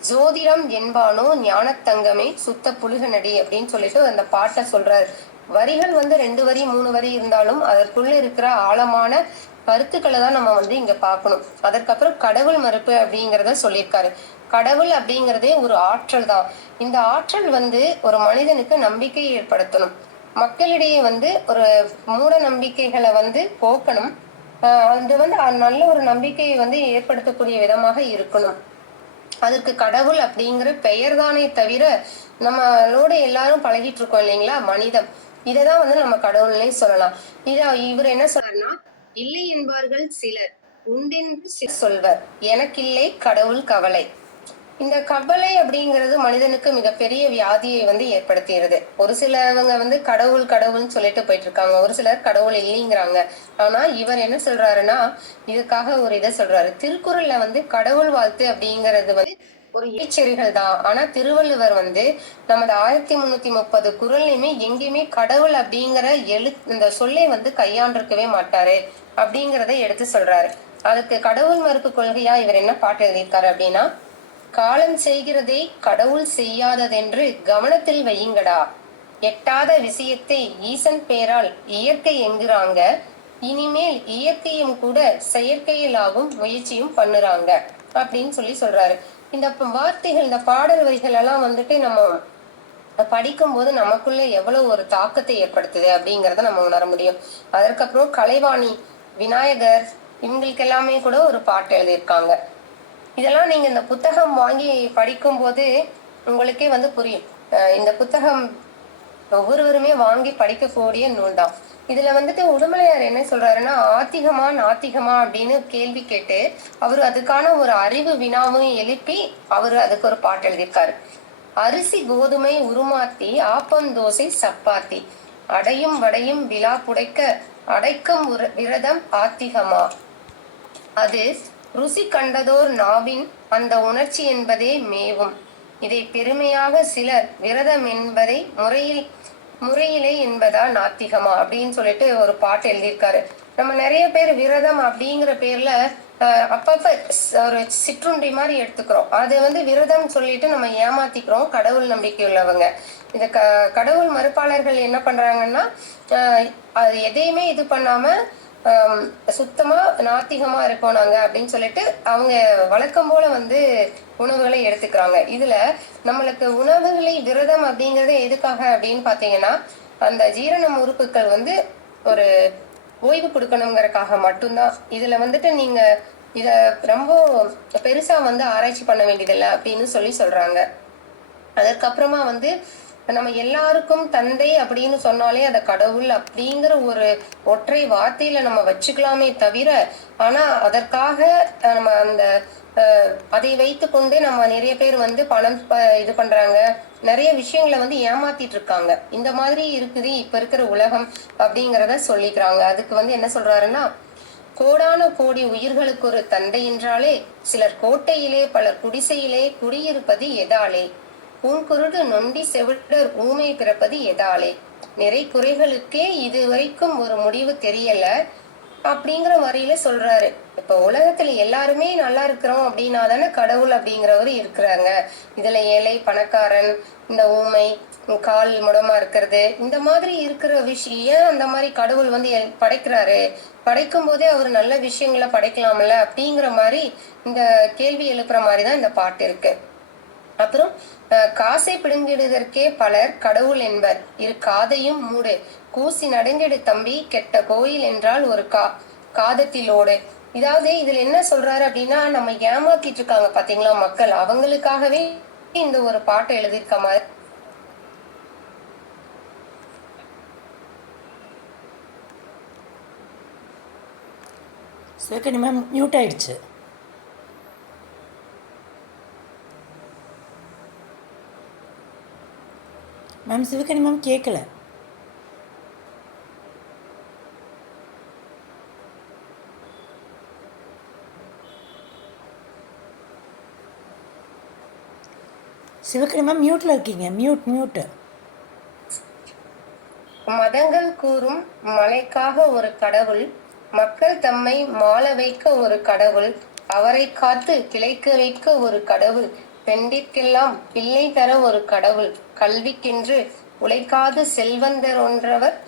ஜோதிடம் என்பானோ ஞானத்தங்கமே சுத்த புழுகனடி அப்படின்னு சொல்லிட்டு அந்த பாட்டை சொல்றாரு. வரிகள் 2 வரி 3 வரி இருந்தாலும் அதற்குள்ள இருக்கிற ஆழமான கருத்துக்களை தான் நம்ம இங்க பார்க்கணும். அதற்கப்புறம் கடவுள் மறுப்பு அப்படிங்கிறத சொல்லியிருக்காரு. கடவுள் அப்படிங்கிறதே ஒரு ஆற்றல் தான். இந்த ஆற்றல் ஒரு மனிதனுக்கு நம்பிக்கையை ஏற்படுத்தணும். மக்களிடையே ஒரு மூட நம்பிக்கைகளை போக்கணும். அது நல்ல ஒரு நம்பிக்கையை ஏற்படுத்தக்கூடிய விதமாக இருக்கணும். அதற்கு கடவுள் அப்படிங்கிற பெயர் தானே தவிர நம்மளோட எல்லாரும் பழகிட்டு இருக்கோம் இல்லைங்களா, மனிதம். இததான் நம்ம கடவுள்னே சொல்லலாம். இவர் என்ன சொல்றாருன்னா, இல்லை என்பார்கள் சிலர் உண்டென்று சொல்வர், எனக்கில்லை கடவுள் கவலை. இந்த கவலை அப்படிங்கிறது மனிதனுக்கு மிகப்பெரிய வியாதியை ஏற்படுத்துகிறது. ஒரு சிலவங்க கடவுள் கடவுள்னு சொல்லிட்டு போயிட்டு இருக்காங்க, ஒரு சிலர் கடவுள் இல்லைங்கிறாங்க. ஆனா இவர் என்ன சொல்றாருன்னா, இதுக்காக ஒரு இதை சொல்றாரு. திருக்குறள்ல கடவுள் வாழ்த்து அப்படிங்கிறது ஒரு இறைச்செறிகள் தான். ஆனா திருவள்ளுவர் நமது 1330 குறள்லையுமே எங்கேயுமே கடவுள் அப்படிங்கிற இந்த சொல்லை கையாண்டிருக்கவே மாட்டாரு அப்படிங்கிறத எடுத்து சொல்றாரு. அதுக்கு கடவுள் மறுப்பு கொள்கையா இவர் என்ன பாட்டு எழுதியிருக்காரு அப்படின்னா, காலம் செய்கிறதை கடவுள் செய்யாததென்று கவனத்தில் வையுங்கடா, எட்டாத விஷயத்தை ஈசன் பேரால் இயற்கை என்கிறாங்க, இனிமேல் இயற்கையும் கூட செயற்கையிலாகும் முயற்சியும் பண்ணுறாங்க அப்படின்னு சொல்றாரு. இந்த வார்த்தைகள், இந்த பாடல் வரிகள் எல்லாம் நம்ம படிக்கும் போது நமக்குள்ள எவ்வளவு ஒரு தாக்கத்தை ஏற்படுத்துது அப்படிங்கறத நம்ம உணர முடியும். அதற்கப்புறம் கலைவாணி, விநாயகர் இவங்களுக்கு எல்லாமே கூட ஒரு பாட்டு எழுதியிருக்காங்க. இதெல்லாம் நீங்க இந்த புத்தகம் வாங்கி படிக்கும் போது உங்களுக்கே புரியும். இந்த புத்தகம் ஒவ்வொருவருமே வாங்கி படிக்கக்கூடிய நூல் தான். இதுல உடுமலையார் என்ன சொல்றாருன்னா, ஆத்திகமா நாத்திகமா அப்படின்னு கேள்வி கேட்டு அவரு அதுக்கான ஒரு அறிவு வினாவும் எழுப்பி அவரு அதுக்கு ஒரு பாட்டு எழுதியிருக்காரு. அரிசி கோதுமை உருமாத்தி ஆப்பந்தோசை சப்பாத்தி அடையும் வடையும் விழா புடைக்க அடைக்கும் விரதம் ஆத்திகமா, அது ருசி கண்டதோர் நாவின் அந்த உணர்ச்சி என்பதே மேவும், இதை பெருமையாக சிலர் விரதம் என்பதை முறையிலே என்பதா நாத்திகமா அப்படின்னு சொல்லிட்டு ஒரு பாட்டு எழுதியிருக்காரு. நம்ம நிறைய பேர் விரதம் அப்படிங்கிற பேர்ல அப்பப்ப ஒரு சிற்றுண்டி மாதிரி எடுத்துக்கிறோம். அது விரதம் சொல்லிட்டு நம்ம ஏமாத்திக்கிறோம் கடவுள் நம்பிக்கை உள்ளவங்க. இந்த கடவுள் மறுப்பாளர்கள் என்ன பண்றாங்கன்னா, அது எதையுமே இது பண்ணாம சுத்தமா நாத்திகமா இருக்கோம் நாங்க அப்படின்னு சொல்லிட்டு அவங்க வழக்கம் போல உணவுகளை எடுத்துக்கிறாங்க. இதுல நம்மளுக்கு உணவுகளை விரதம் அப்படிங்கறது எதுக்காக அப்படின்னு பாத்தீங்கன்னா, அந்த ஜீரண உறுப்புகள் ஒரு ஓய்வு கொடுக்கணுங்கிறதுக்காக மட்டும்தான். இதுல நீங்க இத ரொம்ப பெருசா ஆராய்ச்சி பண்ண வேண்டியதில்லை அப்படின்னு சொல்றாங்க. அதற்கப்புறமா நம்ம எல்லாருக்கும் தந்தை அப்படின்னு சொன்னாலே அத கடவுள் அப்படிங்கிற ஒரு ஒற்றை வார்த்தையில நம்ம வச்சுக்கலாமே தவிர, ஆனா அதற்காக நம்ம அதை வைத்து கொண்டு நம்ம நிறைய பேர் பணம் இது பண்றாங்க, நிறைய விஷயங்களை ஏமாத்திட்டு இருக்காங்க. இந்த மாதிரி இருக்குது இப்ப இருக்கிற உலகம் அப்படிங்கிறத சொல்லிக்கிறாங்க. அதுக்கு என்ன சொல்றாருன்னா, கோடான கோடி உயிர்களுக்கு ஒரு தந்தை என்றாலே சிலர் கோட்டையிலே பலர் குடிசையிலே குடியிருப்பது எதாலே, பூங்குருடு நொண்டி செவிடர் ஊமை பிறப்பது எதாலே, நிறை குறைகளுக்கே இதுவரைக்கும் ஒரு முடிவு தெரியல அப்படிங்கிற வரையில சொல்றாரு. இப்ப உலகத்துல எல்லாருமே நல்லா இருக்கிறோம் அப்படின்னா தானே கடவுள் அப்படிங்கிறவரு இருக்கிறாங்க. இதுல ஏழை பணக்காரன், இந்த ஊமை, கால் முடமா இருக்கிறது, இந்த மாதிரி இருக்கிற விஷயம் அந்த மாதிரி கடவுள் படைக்கிறாரு. படைக்கும் போதே அவர் நல்ல விஷயங்களை படைக்கலாம்ல அப்படிங்கிற மாதிரி இந்த கேள்வி எழுப்புற மாதிரிதான் இந்த பாட்டு இருக்கு. அப்புறம் காசை பிடுங்கிடுதற்கே பலர் கடவுள் என்பர், இரு காதையும் மூடு கூசி நடுங்கிடு தம்பி, கெட்ட கோயில் என்றால் ஒரு காதத்திலோடு. இதாவது இதுல என்ன சொல்றாரு அப்படின்னா, நம்ம ஏமாத்திட்டு இருக்காங்க பாத்தீங்களா மக்கள், அவங்களுக்காகவே இந்த ஒரு பாட்டை எழுதியிருக்க மாதிரி. சிவகனி மேம் மியூட் ஆயிடுச்சு. மேம் சிவகனி மேம் கேட்கல. சிவகரிமா மியூட்டில் இருக்கீங்க, மியூட்டு. மதங்கள் கூறும் மலைக்காக ஒரு கடவுள், மக்கள் தம்மை மாள வைக்க ஒரு கடவுள், அவரை காத்து பிழைக்க வைக்க ஒரு கடவுள், பெண்டிற்கெல்லாம் பிள்ளை தர ஒரு கடவுள், கல்விக்கென்று உழைக்காது செல்வந்தர் ஒன்றவர்,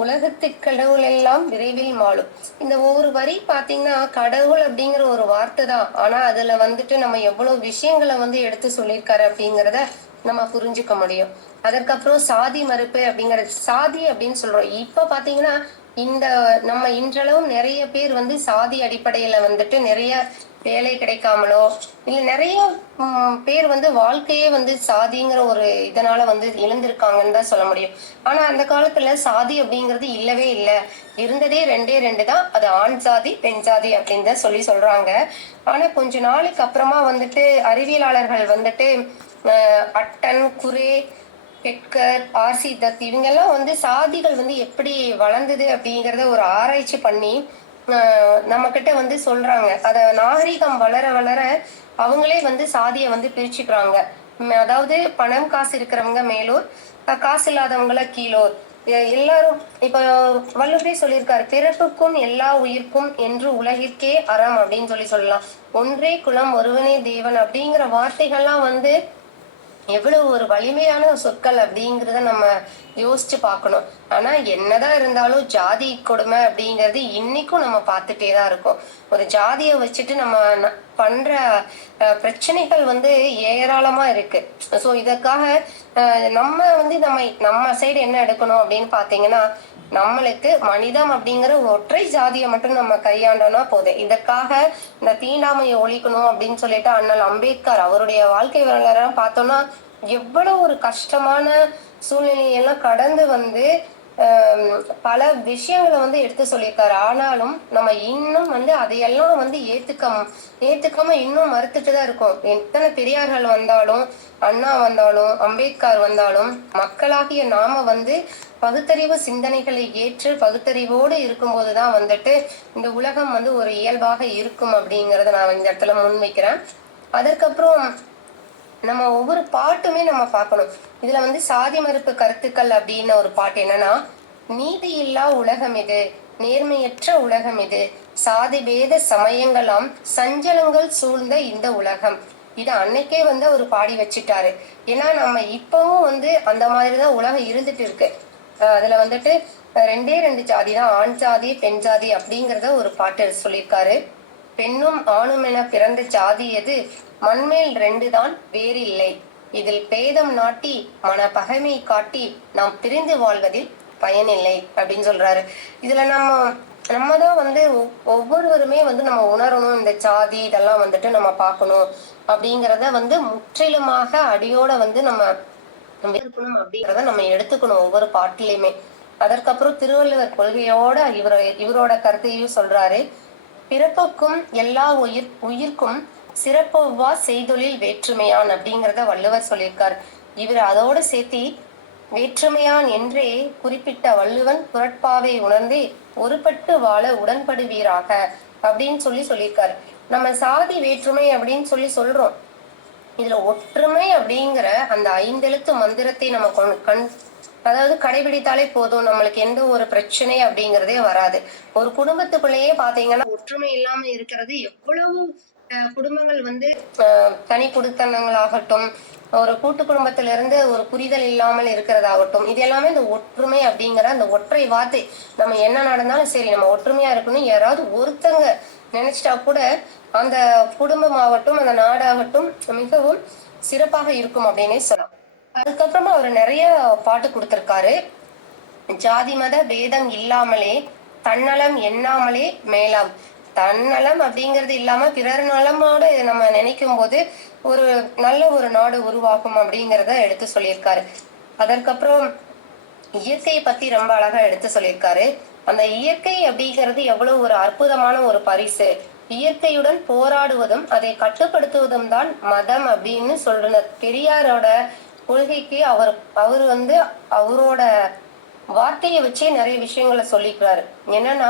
உலகத்துக் கடவுள் எல்லாம் விரைவில் மாளும். இந்த ஒவ்வொரு வரி பாத்தீங்கன்னா கடவுள் அப்படிங்கிற ஒரு வார்த்தை தான். ஆனா அதுல வந்துட்டு நம்ம எவ்வளவு விஷயங்களை எடுத்து சொல்லியிருக்காரு அப்படிங்கிறத நம்ம புரிஞ்சுக்க முடியும். அதற்கப்புறம் சாதி மறுப்பு அப்படிங்கறது, சாதி அப்படின்னு சொல்றோம். இப்ப பாத்தீங்கன்னா இந்த நம்ம இன்றளவும் நிறைய பேர் சாதி அடிப்படையில நிறைய வேலை கிடைக்காமலோ இல்ல நிறைய பேர் வாழ்க்கையே சாதிங்கிற ஒரு இதனால இழந்திருக்காங்கன்னு தான் சொல்ல முடியும். ஆனா அந்த காலத்துல சாதி அப்படிங்கிறது இல்லவே இல்லை. இருந்ததே ரெண்டே தான், அது ஆண் சாதி பெண் சாதி அப்படின்னு தான் சொல்றாங்க. ஆனா கொஞ்ச நாளுக்கு அப்புறமா அறிவியலாளர்கள் அட்டன், குரே, பெட்கர், ஆர்சி தத் இவங்கெல்லாம் சாதிகள் எப்படி வளர்ந்தது அப்படிங்கறத ஒரு ஆராய்ச்சி பண்ணி நம்ம கிட்ட சொல்றாங்க. அத நாகரிகம் வளர வளர அவங்களே சாதியை பிரிச்சுக்கிறாங்க. அதாவது பணம் காசு இருக்கிறவங்க மேலோர், காசு இல்லாதவங்கள கீழோர். எல்லாரும் இப்ப வள்ளுவரே சொல்லியிருக்காரு, பிறப்புக்கும் எல்லா உயிர்க்கும் என்று உலகிற்கே அறம் அப்படின்னு சொல்லலாம். ஒன்றே குலம் ஒருவனே தேவன் அப்படிங்கிற வார்த்தைகள்லாம் எவ்வளவு ஒரு வலிமையான சொற்கள் அப்படிங்கறத நம்ம யோசிச்சு பார்க்கணும். ஆனா என்னதான் இருந்தாலும் ஜாதி கொடுமை அப்படிங்கிறது இன்னைக்கும் நம்ம பார்த்துட்டே தான் இருக்கோம். ஒரு ஜாதியை வச்சுட்டு நம்ம பண்ற பிரச்சனைகள் ஏராளமா இருக்கு. சோ இதற்காக நம்ம நம்ம சைடு என்ன எடுக்கணும் அப்படின்னு பாத்தீங்கன்னா, நம்மளுக்கு மனிதம் அப்படிங்கிற ஒற்றை ஜாதியை மட்டும் நம்ம கையாண்டோம்னா போதும். இதற்காக இந்த தீண்டாமையை ஒழிக்கணும் அப்படின்னு சொல்லிட்டு அண்ணல் அம்பேத்கர் அவருடைய வாழ்க்கை வரலாறு பார்த்தோம்னா எவ்வளவு ஒரு கஷ்டமான சூழ்நிலையெல்லாம் கடந்து பல விஷயங்களை எடுத்து சொல்லியிருக்காரு. ஆனாலும் நம்ம இன்னும் அதையெல்லாம் ஏத்துக்காம இன்னும் மறுத்துட்டு தான் இருக்கோம். எத்தனை பெரியார்கள் வந்தாலும், அண்ணா வந்தாலும், அம்பேத்கர் வந்தாலும், மக்களாகிய நாம பகுத்தறிவு சிந்தனைகளை ஏற்று பகுத்தறிவோடு இருக்கும்போதுதான் இந்த உலகம் ஒரு இயல்பாக இருக்கும் அப்படிங்கறத நான் இந்த இடத்துல முன்வைக்கிறேன். அதற்கப்புறம் நம்ம ஒவ்வொரு பாட்டுமே நம்ம பார்க்கணும். இதுல சாதி மறுப்பு கருத்துக்கள் அப்படின்னு ஒரு பாட்டு என்னன்னா, நீதி இல்லா உலகம் இது, நேர்மையற்ற உலகம் இது, சாதி பேத சமயங்களாம் சஞ்சலங்கள் சூழ்ந்த இந்த உலகம். இது அன்னைக்கே அவர் பாடி வச்சுட்டாரு. ஏன்னா நம்ம இப்பவும் அந்த மாதிரிதான் உலகம் இருந்துட்டு இருக்கு. அதுல ரெண்டு ஜாதி தான், ஆண் ஜாதி பெண் ஜாதி அப்படிங்கறத ஒரு பாட்டு சொல்லியிருக்காரு. பெண்ணும் ஆணும் என பிறந்த ஜாதி எது, மண்மேல் ரெண்டு தான் வேறில்லை, இதில் பேதம் நாட்டி மன பகைமை காட்டி நாம் பிரிந்து வாழ்வதில் பயனில்லை அப்படின்னு சொல்றாரு. இதுல நம்மதான் ஒவ்வொருவருமே நம்ம உணரணும். இந்த ஜாதி இதெல்லாம் நம்ம பார்க்கணும் அப்படிங்கறத முற்றிலுமாக அடியோட நம்ம இருக்கணும் அப்படிங்கறத நம்ம எடுத்துக்கணும் ஒவ்வொரு பாட்டிலையுமே. அதற்கப்புறம் திருவள்ளுவர் கொள்கையோட இவரோட கருத்தையும் சொல்றாரு. பிறப்புக்கும் எல்லா உயிர்க்கும் சிறப்புவா செய்தொழில் வேற்றுமையான் அப்படிங்கிறத வள்ளுவர் சொல்லியிருக்கார். இவர் அதோடு சேர்த்தி வேற்றுமையான் என்றே குறிப்பிட்ட வள்ளுவன் புரட்பாவை உணர்ந்து ஒருபட்டு வாழ உடன்படுவீராக அப்படின்னு சொல்லியிருக்காரு. நம்ம சாதி வேற்றுமை அப்படின்னு சொல்றோம். இதுல ஒற்றுமை அப்படிங்கிற அந்த 5 எழுத்து மந்திரத்தை நம்ம அதாவது கடைபிடித்தாலே போதும், நம்மளுக்கு எந்த ஒரு பிரச்சனை அப்படிங்கறதே வராது. ஒரு குடும்பத்துக்குள்ளேயே பாத்தீங்கன்னா ஒற்றுமை இல்லாம இருக்கிறது எவ்வளவு குடும்பங்கள் தனி குடித்தனங்களாகட்டும், ஒரு கூட்டு குடும்பத்தில இருந்து ஒரு புரிதல் இல்லாமல் இருக்கிறதாகட்டும், இது எல்லாமே இந்த ஒற்றுமை அப்படிங்கிற அந்த ஒற்றை வார்த்தை. நம்ம என்ன நடந்தாலும் சரி நம்ம ஒற்றுமையா இருக்கணும் யாராவது ஒருத்தங்க நினைச்சிட்டா கூட அந்த குடும்பமாகட்டும் அந்த நாடாகட்டும் மிகவும் சிறப்பாக இருக்கும் அப்படின்னே சொல்லலாம். அதுக்கப்புறமா அவர் நிறைய பாட்டு கொடுத்திருக்காரு. ஜாதி மத பேதம் இல்லாமலே தன்னலம் எண்ணாமலே மேலாம். தன்னலம் அப்படிங்கிறது இல்லாம பிறர் நலமோடு நம்ம நினைக்கும் போது ஒரு நல்ல ஒரு நாடு உருவாகும் அப்படிங்கிறத எடுத்து சொல்லியிருக்காரு. அதற்கப்புறம் இயற்கையை பத்தி ரொம்ப அழகா எடுத்து சொல்லியிருக்காரு. அந்த இயற்கை அப்படிங்கிறது எவ்வளவு ஒரு அற்புதமான ஒரு பரிசு. இயற்கையுடன் போராடுவதும் அதை கட்டுப்படுத்துவதும் தான் மதம் அப்படின்னு சொல்ற பெரியாரோட கொள்கைக்கு அவர் அவரோட வார்த்தையை வச்சே நிறைய விஷயங்களை சொல்லிக்கிறாரு. என்னன்னா,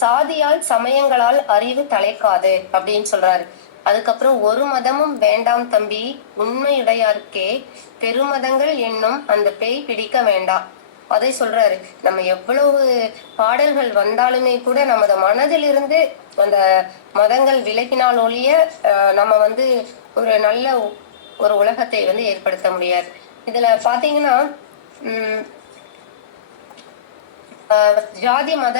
சாதியால் சமயங்களால் அறிவு தலைக்காது அப்படின்னு சொல்றாரு. அதுக்கப்புறம் ஒரு மதமும் வேண்டாம் தம்பி, உண்மையுடையார்க்கே பெருமதங்கள் என்னும் அந்த பேய் பிடிக்க வேண்டாம். அதை சொல்றாரு. நம்ம எவ்வளவு பாடல்கள் வந்தாலுமே கூட நமது மனதிலிருந்து அந்த மதங்கள் விலகினால் ஒழிய நம்ம வந்து ஒரு நல்ல ஒரு உலகத்தை வந்து ஏற்படுத்த முடியாது. இதுல பாத்தீங்கன்னா ஜாதி மத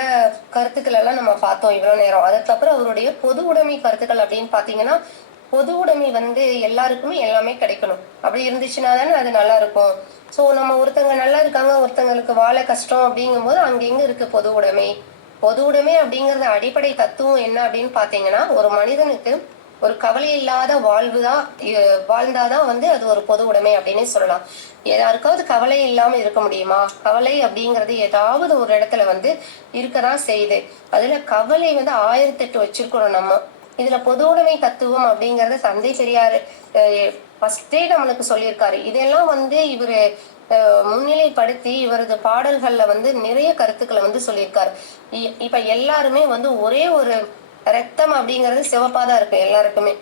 கருத்துக்கள் எல்லாம் நம்ம பார்த்தோம் இவ்வளவு நேரம். அதுக்கப்புறம் அவருடைய பொது உடைமை கருத்துக்கள் அப்படின்னு பாத்தீங்கன்னா, பொது உடைமை வந்து எல்லாருக்குமே எல்லாமே கிடைக்கணும். அப்படி இருந்துச்சுன்னா தானே அது நல்லா இருக்கும். சோ நம்ம ஒருத்தங்க நல்லா இருக்காங்க, ஒருத்தங்களுக்கு வாழ கஷ்டம் அப்படிங்கும் போது அங்க எங்க இருக்கு பொது உடைமை? பொது உடைமை அப்படிங்கறது அடிப்படை தத்துவம் என்ன அப்படின்னு பாத்தீங்கன்னா, ஒரு மனிதனுக்கு ஒரு கவலை இல்லாத வாழ்வுதான் வாழ்ந்தாதான் வந்து அது ஒரு பொது உடைமை அப்படின்னு சொல்லலாம். யாருக்காவது கவலை இல்லாம இருக்க முடியுமா? கவலை அப்படிங்கிறது ஏதாவது ஒரு இடத்துல வந்து இருக்கதான் செய்யுது. அதுல கவலை வந்து 1008 வச்சிருக்கணும் நம்ம. இதுல பொது உடைமை தத்துவம் அப்படிங்கறத தந்தை பெரியார் ஃபர்ஸ்டே நம்மளுக்கு சொல்லியிருக்காரு. இதெல்லாம் வந்து இவரு முன்னிலைப்படுத்தி இவரது பாடல்கள்ல வந்து நிறைய கருத்துக்களை வந்து சொல்லியிருக்காரு. இப்ப எல்லாருமே வந்து ஒரே ஒரு ரத்தம் அப்படிங்கிறது சிவப்பாதான் இருக்கு எல்லாருக்குமே.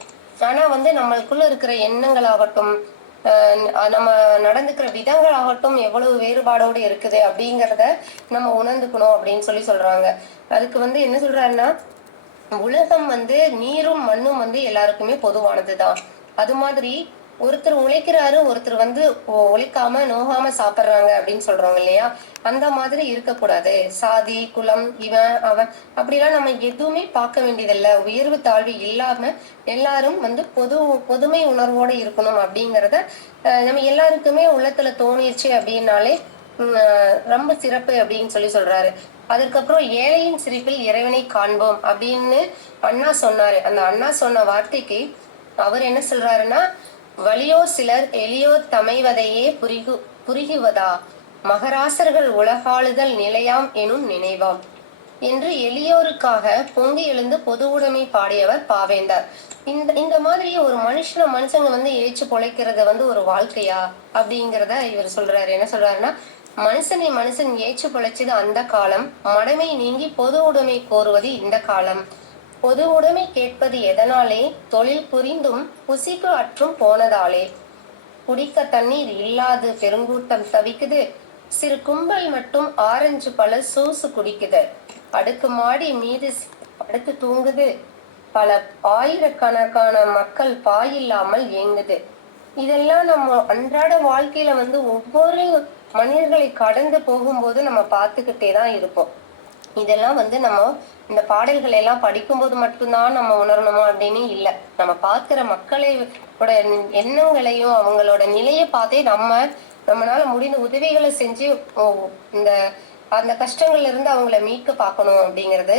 ஆனா வந்து நம்மளுக்குள்ள இருக்கிற எண்ணங்கள் ஆகட்டும், நம்ம நடந்துக்கிற விதங்கள் ஆகட்டும் எவ்வளவு வேறுபாடோடு இருக்குது அப்படிங்கிறத நம்ம உணர்ந்துக்கணும் அப்படின்னு சொல்றாங்க. அதுக்கு வந்து என்ன சொல்றாருன்னா, உலகம் வந்து நீரும் மண்ணும் வந்து எல்லாருக்குமே பொதுவானதுதான். அது மாதிரி ஒருத்தர் உழைக்கிறாரு, ஒருத்தர் வந்து உழைக்காம நோகாம சாப்பிடுறாங்க அப்படின்னு சொல்றோம் இல்லையா? அந்த மாதிரி இருக்கக்கூடாது. சாதி, குலம், இவன் அவன் அப்படிலாம் நம்ம எதுவுமே பார்க்க வேண்டியதில்லை. உயர்வு தாழ்வு இல்லாம எல்லாரும் வந்து பொதுமை உணர்வோடு இருக்கணும் அப்படிங்கிறத நம்ம எல்லாருக்குமே உள்ளத்துல தோணிருச்சு அப்படின்னாலே ரொம்ப சிறப்பு அப்படின்னு சொல்றாரு. அதுக்கப்புறம் ஏழையின் சிரிப்பில் இறைவனை காண்போம் அப்படின்னு அண்ணா சொன்னாரு. அந்த அண்ணா சொன்ன வார்த்தைக்கு அவர் என்ன சொல்றாருன்னா, வலியோர் சிலர் எளியோர் தமைவதையே புரிகுவதா மகராசர்கள் உலகாளுதல் நிலையாம் எனும் நினைவாம் என்று எளியோருக்காக பொங்கி எழுந்து பொது உடைமை பாடியவர் பாவேந்தார். இந்த மாதிரி ஒரு மனுஷங்க வந்து ஏச்சு பொழைக்கிறது வந்து ஒரு வாழ்க்கையா அப்படிங்கிறத இவர் சொல்றாரு. என்ன சொல்றாருன்னா, மனுஷன் ஏச்சு பொழைச்சது அந்த காலம், மடமை நீங்கி பொது உடைமை கோருவது இந்த காலம். பொது உடைமை கேட்பது எதனாலே, தொழில் புரிந்தும் புசிப்பு அற்றும் போனதாலே. குடிக்க தண்ணீர் இல்லாது பெருங்கூட்டம் தவிக்குது, சிறு கும்பல் மட்டும் ஆரஞ்சு பழ சூசு குடிக்குது. அடுக்கு மாடி மீது படுத்து தூங்குது, பல ஆயிரக்கணக்கான மக்கள் பாயில்லாமல் இயங்குது. இதெல்லாம் நம்ம அன்றாட வாழ்க்கையில வந்து ஒவ்வொரு மனிதர்களை கடந்து போகும்போது நம்ம பார்த்துக்கிட்டே தான் இருப்போம். இதெல்லாம் வந்து நம்ம இந்த பாடல்களை எல்லாம் படிக்கும்போது மட்டும்தான் நம்ம உணரணுமா அப்படின்னு இல்லை. நம்ம பார்க்கிற மக்களோட எண்ணங்களையும் அவங்களோட நிலையை பார்த்தே நம்மளால முடிந்த உதவிகளை செஞ்சு இந்த அந்த கஷ்டங்கள்ல இருந்து அவங்கள மீட்க பார்க்கணும் அப்படிங்கிறது.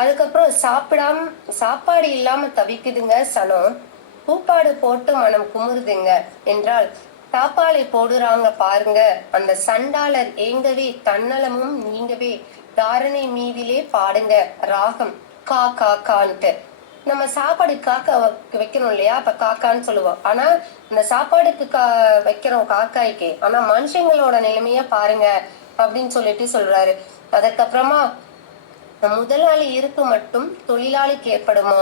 அதுக்கப்புறம் சாப்பாடு இல்லாம தவிக்குதுங்க சனம், பூப்பாடு போட்டு மனம் குமுறுதுங்க என்றால் தாப்பாலை போடுறாங்க பாருங்க அந்த சண்டாளர் ஏங்கவே தன்னலமும் நீங்கவே தாரணை மீதிலே பாடுங்க ராகம் கா கா கான்ட்டு. நம்ம சாப்பாடு காக்கா வைக்கணும் இல்லையா? அப்ப காக்கான்னு சொல்லுவோம். ஆனா இந்த சாப்பாடுக்கு வைக்கிறோம் காக்காய்க்கு, ஆனா மனுஷங்களோட நிலைமைய பாருங்க அப்படின்னு சொல்றாரு. அதுக்கப்புறமா முதலாளி இருப்பு மட்டும் தொழிலாளிக்கு ஏற்படுமா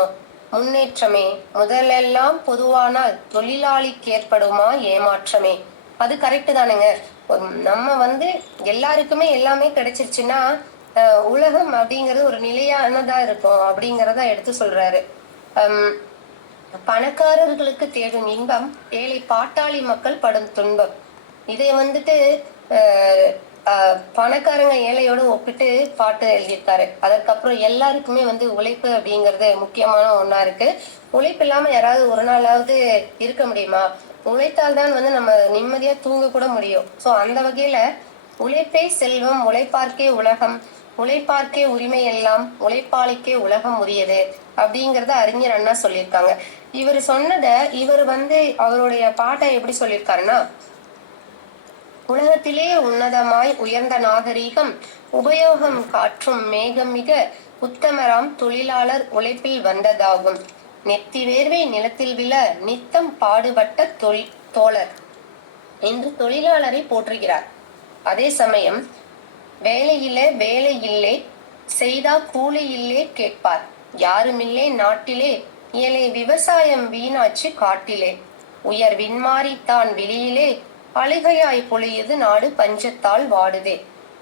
முன்னேற்றமே, முதலெல்லாம் பொதுவானால் தொழிலாளிக்கு ஏற்படுமா ஏமாற்றமே. அது கரெக்டு தானுங்க. நம்ம வந்து எல்லாருக்குமே எல்லாமே கிடைச்சிருச்சுன்னா உலகம் அப்படிங்கிறது ஒரு நிலையானதா இருக்கும் அப்படிங்கிறத எடுத்து சொல்றாரு. பணக்காரர்களுக்கு தேடும் இன்பம், ஏழை பாட்டாளி மக்கள் படும் துன்பம். இதை வந்துட்டு பணக்காரங்க ஏழையோடு ஒப்பிட்டு பாட்டு எழுதியிருக்காரு. அதற்கப்புறம் எல்லாருக்குமே வந்து உழைப்பு அப்படிங்கிறது முக்கியமான ஒண்ணா இருக்கு. உழைப்பு இல்லாம யாராவது ஒரு நாளாவது இருக்க முடியுமா? உழைத்தால்தான் வந்து நம்ம நிம்மதியா தூங்க கூட முடியும். சோ அந்த வகையில உழைப்பே செல்வம், உழைப்பார்க்கே உலகம், உழைப்பார்க்கே உரிமை எல்லாம், உழைப்பாளிக்கே உலகம் உரியது அப்படிங்கறத அறிஞர் அண்ணா சொல்லியிருக்காங்க. இவர் சொன்னத இவர் வந்து அவருடைய பாட்டை எப்படி சொல்லியிருக்காருன்னா, உலகத்திலே உன்னதமாய் உயர்ந்த நாகரீகம் உபயோகம் காற்றும் மேகம் மிக உத்தமராம் தொழிலாளர் உழைப்பில் வந்ததாகும். நெத்தி வேர்வை நிலத்தில் விழ நித்தம் பாடுபட்ட தோழர் என்று தொழிலாளரை போற்றுகிறார். அதே சமயம் வேலை இல்லே செய்தா கூலி இல்லே கேட்பார், யாருமில்லே நாட்டிலே ஏழை விவசாயம் வீணாச்சு காட்டிலே, உயர் விண்மாறித்தான் வெளியிலே, அழுகையாய் பொழியுது நாடு பஞ்சத்தால் வாடுதே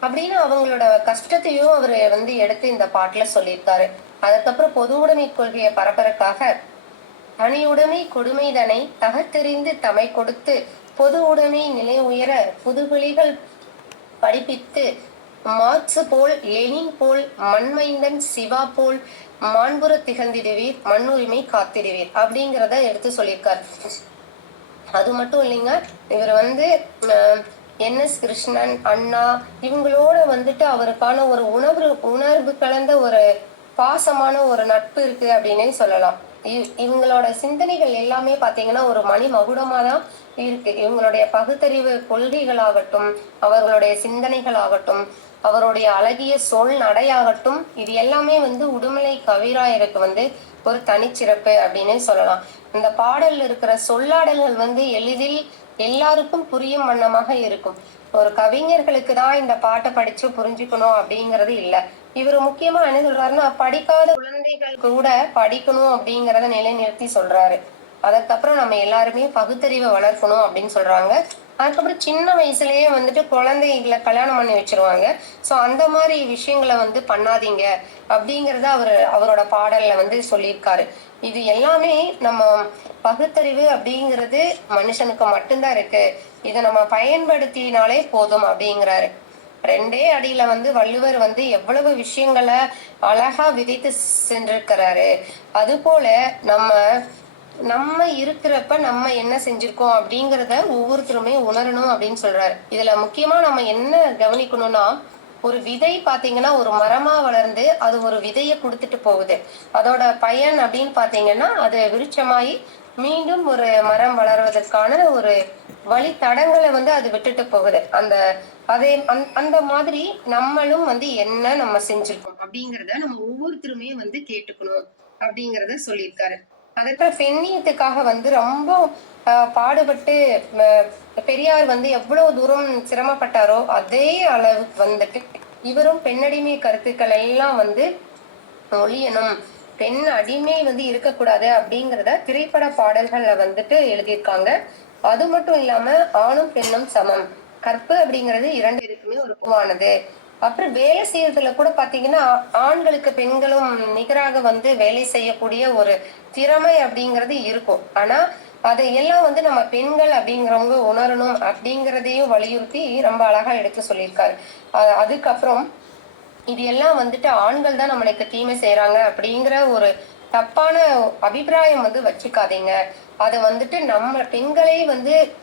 அப்படின்னு அவங்களோட கஷ்டத்தையும் அவரு எடுத்து இந்த பாட்டுல சொல்லியிருக்காரு. அதுக்கப்புறம் பொது உடைமை கொள்கையை பரப்புறதுக்காக தனியுடைமை கொடுமைதனை தகத்தெறிந்து தமை கொடுத்து பொது உடைமை நிலை உயர புதுவிழிகள் படிப்பித்து மார்க்ஸ் போல் லெனின் போல் மண்மைந்தன் சிவா போல் மாண்புற திகழ்ந்திடுவீர் மண்ணுரிமை காத்திடுவீர் அப்படிங்கிறத எடுத்து சொல்லியிருக்காரு. அது மட்டும் இல்லைங்க, இவர் NS கிருஷ்ணன், அண்ணா இவங்களோட அவருக்கான ஒரு உணர்வு கலந்த ஒரு பாசமான ஒரு நட்பு இருக்கு அப்படின்னே சொல்லலாம். இவங்களோட சிந்தனைகள் எல்லாமே பாத்தீங்கன்னா ஒரு மணி மகுடமா தான் இருக்கு. இவங்களுடைய பகுத்தறிவு கொள்கைகளாகட்டும், அவர்களுடைய சிந்தனைகளாகட்டும், அவருடைய அழகிய சொல் நடையாகட்டும், இது எல்லாமே உடுமலை கவிராயருக்கு ஒரு தனிச்சிறப்பு அப்படின்னு சொல்லலாம். இந்த பாடல்ல இருக்கிற சொல்லாடல்கள் எளிதில் எல்லாருக்கும் புரியும் வண்ணமாக இருக்கும். ஒரு கவிஞர்களுக்கு தான் இந்த பாட்டை படிச்சு புரிஞ்சுக்கணும் அப்படிங்கறது இல்ல. இவர் முக்கியமா என்ன சொல்றாருன்னா, படிக்காத குழந்தைகள் கூட படிக்கணும் அப்படிங்கறத நிலைநிறுத்தி சொல்றாரு. அதுக்கப்புறம் நம்ம எல்லாருமே பகுத்தறிவை வளர்க்கணும் அப்படின்னு சொல்றாங்க. அதுக்கப்புறம் சின்ன வயசுலயே குழந்தைகளை கல்யாணம் பண்ணி வச்சிருவாங்க. சோ அந்த மாதிரி விஷயங்களை பண்ணாதீங்க அப்படிங்கறத அவரோட பாடல்ல சொல்லியிருக்காரு. இது எல்லாமே நம்ம பகுத்தறிவு அப்படிங்கிறது மனுஷனுக்கு மட்டும்தான் இருக்கு, இதை நம்ம பயன்படுத்தினாலே போதும் அப்படிங்கிறாரு. 2 அடியில வள்ளுவர் எவ்வளவு விஷயங்களை அழகா விதைத்து சென்றிருக்கிறாரு. அது போல நம்ம இருக்கிறப்ப நம்ம என்ன செஞ்சிருக்கோம் அப்படிங்கறத ஒவ்வொருத்தருமே உணரணும் அப்படின்னு சொல்றாரு. இதுல முக்கியமா நம்ம என்ன கவனிக்கணும்னா, ஒரு விதை பாத்தீங்கன்னா ஒரு மரமா வளர்ந்து அது ஒரு விதைய கொடுத்துட்டு போகுது. அதோட பயன் அப்படின்னு பாத்தீங்கன்னா அது விருட்சமாயி மீண்டும் ஒரு மரம் வளர்வதற்கான ஒரு வழி தடங்களை அது விட்டுட்டு போகுது. அந்த மாதிரி நம்மளும் என்ன நம்ம செஞ்சிருக்கோம் அப்படிங்கறத நம்ம ஒவ்வொருத்தருமே கேட்டுக்கணும் அப்படிங்கறத சொல்லியிருக்காரு. அதுக்கப்புறம் பெண்ணியத்துக்காக ரொம்ப பாடுபட்டு பெரியார் எவ்வளவு தூரம் சிரமப்பட்டாரோ அதே அளவுக்கு இவரும் பெண்ணடிமை கருத்துக்கள் எல்லாம் ஒழியணும், பெண் அடிமை இருக்கக்கூடாது அப்படிங்கறத திரைப்பட பாடல்கள்ல எழுதியிருக்காங்க. அது மட்டும் இல்லாம ஆணும் பெண்ணும் சமம், கற்பு அப்படிங்கிறது 2 பேருக்குமே ஒரு பொதுவானது. அப்புறம் வேலை செய்யறதுல கூட பாத்தீங்கன்னா ஆண்களுக்கு பெண்களும் நிகராக வேலை செய்யக்கூடிய ஒரு திறமை அப்படிங்கிறது இருக்கும். ஆனா அதையெல்லாம் நம்ம பெண்கள் அப்படிங்கிறவங்க உணரணும் அப்படிங்கிறதையும் வலியுறுத்தி ரொம்ப அழகா எடுத்து சொல்லியிருக்காரு. அதுக்கப்புறம் இது எல்லாம் ஆண்கள் தான் நம்மளுக்கு தீமை செய்யறாங்க அப்படிங்கிற ஒரு தப்பான அபிப்பிராயம் வச்சுக்காதீங்க. அதை நம்ம பெண்களே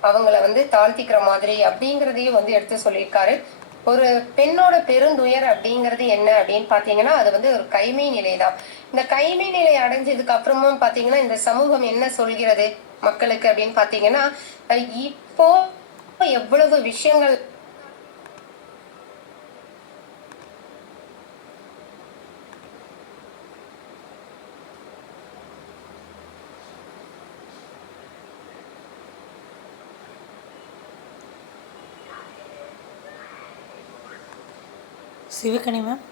அவங்கள தாழ்த்திக்கிற மாதிரி அப்படிங்கறதையும் எடுத்து சொல்லியிருக்காரு. ஒரு பெண்ணோட பெருந்துயர் அப்படிங்கிறது என்ன அப்படின்னு பாத்தீங்கன்னா அது ஒரு கைமை நிலைதான். இந்த கைமை நிலை அடைஞ்சதுக்கு அப்புறமும் பாத்தீங்கன்னா இந்த சமூகம் என்ன சொல்கிறது மக்களுக்கு அப்படின்னு பாத்தீங்கன்னா, இப்போ எவ்வளவு விஷயங்கள் சிவகணி மேம்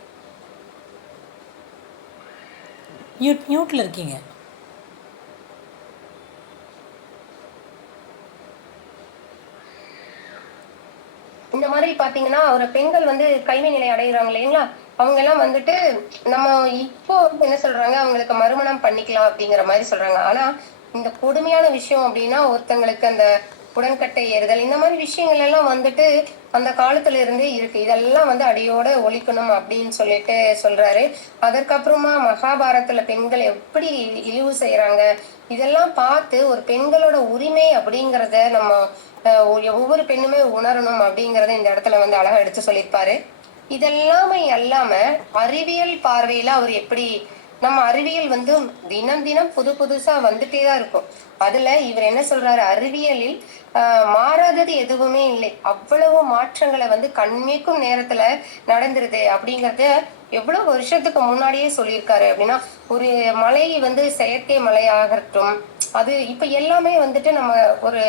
மியூட்டில் இருக்கீங்க. இந்த மாதிரி பாத்தீங்கன்னா ஒரு பெண்கள் கைமை நிலை அடைகிறாங்க இல்லைங்களா, அவங்க எல்லாம் நம்ம இப்போ என்ன சொல்றாங்க, அவங்களுக்கு மறுமணம் பண்ணிக்கலாம் அப்படிங்கிற மாதிரி சொல்றாங்க. ஆனா இந்த கொடுமையான விஷயம் அப்படின்னா ஒருத்தங்களுக்கு அந்த உடன்கட்டை ஏறுதல் இந்த மாதிரி விஷயங்கள் எல்லாம் அந்த காலத்துல இருந்தே இருக்கு. இதெல்லாம் அடியோட ஒழிக்கணும் அப்படின்னு சொல்றாரு. அதற்கப்புறமா மகாபாரதத்துல பெண்கள் எப்படி இழிவு செய்யறாங்க இதெல்லாம் பார்த்து ஒரு பெண்களோட உரிமை அப்படிங்கறத நம்ம ஒவ்வொரு பெண்ணுமே உணரணும் அப்படிங்கறத இந்த இடத்துல அழகா எடுத்து சொல்லியிருப்பாரு. இதெல்லாமே அல்லாம அறிவியல் பார்வையில அவர் எப்படி நம்ம அறிவியல் தினம் தினம் புதுசா வந்துட்டேதான் இருக்கும். அதுல இவர் என்ன சொல்றாரு, அறிவியலில் மாறாதது எதுவுமே இல்லை, அவ்வளவு மாற்றங்களை கண்மீக்கும் நேரத்துல நடந்துருது அப்படிங்கறத எவ்வளவு வருஷத்துக்கு முன்னாடியே சொல்லியிருக்காரு. அப்படின்னா ஒரு மலை செயற்கை மலை ஆகட்டும், அது இப்ப எல்லாமே நம்ம ஒரு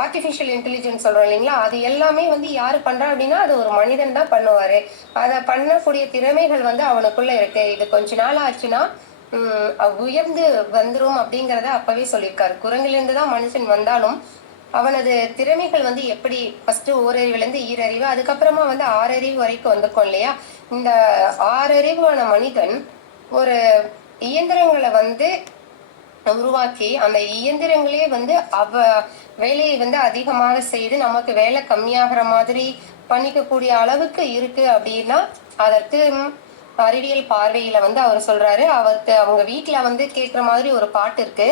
ஆர்டிபிஷியல் இன்டெலிஜென்ஸ் சொல்றோம் இல்லைங்களா, அது எல்லாமே யாரு பண்றா அப்படின்னா அது ஒரு மனிதன் தான் பண்ணுவாரு. அதை பண்ணக்கூடிய திறமைகள் அவனுக்குள்ள இருக்கு. இது கொஞ்ச நாள் ஆச்சுன்னா உயர்ந்து வந்துரும் அப்படிங்கறத அப்பவே சொல்லியிருக்காரு. குரங்கிலிருந்து தான் மனுஷன் வந்தாலும் அவனது திறமைகள் வந்து எப்படி ஃபர்ஸ்ட் ஓரறிவுல இருந்து ஈரறிவு, அதுக்கப்புறமா வந்து ஆறறிவு வரைக்கும் வந்திருக்கோம் இல்லையா? இந்த ஆறறிவான மனிதன் ஒரு இயந்திரங்களை வந்து உருவாக்கி அந்த இயந்திரங்களே வந்து வேலையை வந்து அதிகமாக செய்து நமக்கு வேலை கம்மியாகிற மாதிரி பண்ணிக்கக்கூடிய அளவுக்கு இருக்கு அப்படின்னா அதற்கு அறிவியல் பார்வையில வந்து அவர் சொல்றாரு. அவங்க வீட்டுல வந்து கேட்கிற மாதிரி ஒரு பாட்டு இருக்கு.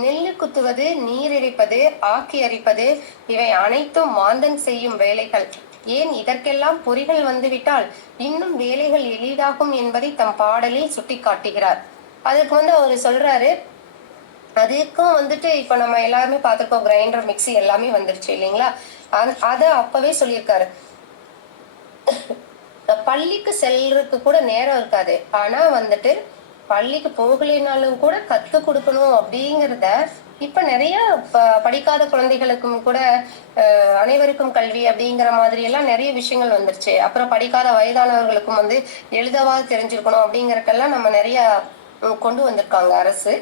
நெல்லு குத்துவது, நீர் இறைப்பது, ஆக்கி அரிப்பது இவை அனைத்தும் மாந்தன் செய்யும் வேலைகள். ஏன் இதற்கெல்லாம் பொறிகள் வந்துவிட்டால் இன்னும் வேலைகள் எளிதாகும் என்பதை தம் பாடலில் சுட்டி காட்டுகிறார். அதுக்கு வந்து அவர் சொல்றாரு, அதுக்கும் வந்துட்டு இப்ப நம்ம எல்லாருமே பார்த்திருக்கோம், கிரைண்டர், மிக்சி எல்லாமே வந்துருச்சு இல்லைங்களா? அத அப்பவே சொல்லியிருக்காரு. பள்ளிக்கு செல்றதுக்கு கூட நேரம் இருக்காது, ஆனா வந்துட்டு பள்ளிக்கு போகலைனாலும் கூட கத்து கொடுக்கணும் அப்படிங்கிறத இப்ப நிறைய படிக்காத குழந்தைகளுக்கும் கூட அனைவருக்கும் கல்வி அப்படிங்கிற மாதிரி எல்லாம் நிறைய விஷயங்கள் வந்துருச்சு. அப்புறம் படிக்காத வயதானவர்களுக்கும் வந்து எழுதவா தெரிஞ்சிருக்கணும் அப்படிங்கறதுக்கெல்லாம் நம்ம நிறைய கொண்டு வந்திருக்காங்க அரசு.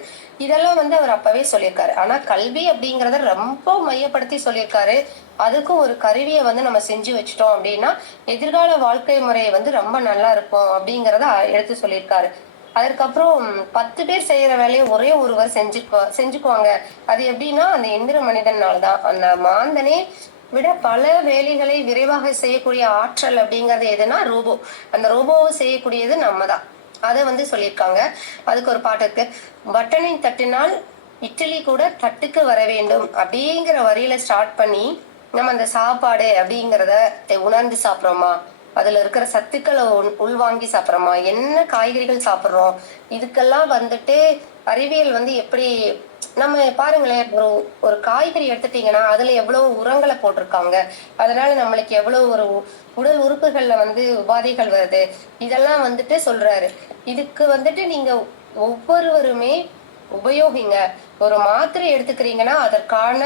இதெல்லாம் வந்து அவர் அப்பவே சொல்லியிருக்காரு. ஆனா கல்வி அப்படிங்கறத ரொம்ப மையப்படுத்தி சொல்லியிருக்காரு. அதுக்கும் ஒரு கருவியை வந்து நம்ம செஞ்சு வச்சுட்டோம் அப்படின்னா எதிர்கால வாழ்க்கை முறையை வந்து ரொம்ப நல்லா இருக்கும் அப்படிங்கறத எடுத்து சொல்லியிருக்காரு. அதுக்கப்புறம் 10 பேர் செய்யற வேலையை ஒரே ஒருவர் செஞ்சுக்குவாங்க. அது எப்படின்னா அந்த எந்திர மனிதனால்தான். அந்த மாந்தனே விட பல வேலைகளை விரைவாக செய்யக்கூடிய ஆற்றல் அப்படிங்கறது எதுனா ரோபோ. அந்த ரோபோவை செய்யக்கூடியது நம்ம தான். அதை வந்து சொல்லியிருக்காங்க. அதுக்கு ஒரு பாட்டு இருக்கு. பட்டனை தட்டினால் இட்லி கூட தட்டுக்கு வர வேண்டும் அப்படிங்கிற வரியில ஸ்டார்ட் பண்ணி நம்ம அந்த சாப்பாடு அப்படிங்கிறத உணர்ந்து சாப்பிட்றோமா, அதுல இருக்கிற சத்துக்களை உள்வாங்கி சாப்பிட்றோமா, என்ன காய்கறிகள் சாப்பிட்றோம், இதுக்கெல்லாம் வந்துட்டு அறிவியல் வந்து எப்படி நம்ம பாருங்களேன், ஒரு காய்கறி எடுத்துட்டீங்கன்னா அதுல எவ்வளவு உரங்களை போட்டிருக்காங்க, அதனால நம்மளுக்கு எவ்வளவு ஒரு உடல் உறுப்புகள்ல வந்து உபாதைகள் வருது, இதெல்லாம் வந்துட்டு சொல்றாரு. இதுக்கு வந்துட்டு நீங்க ஒவ்வொருவருமே உபயோகிங்க. ஒரு மாத்திரை எடுத்துக்கிறீங்கன்னா அதற்கான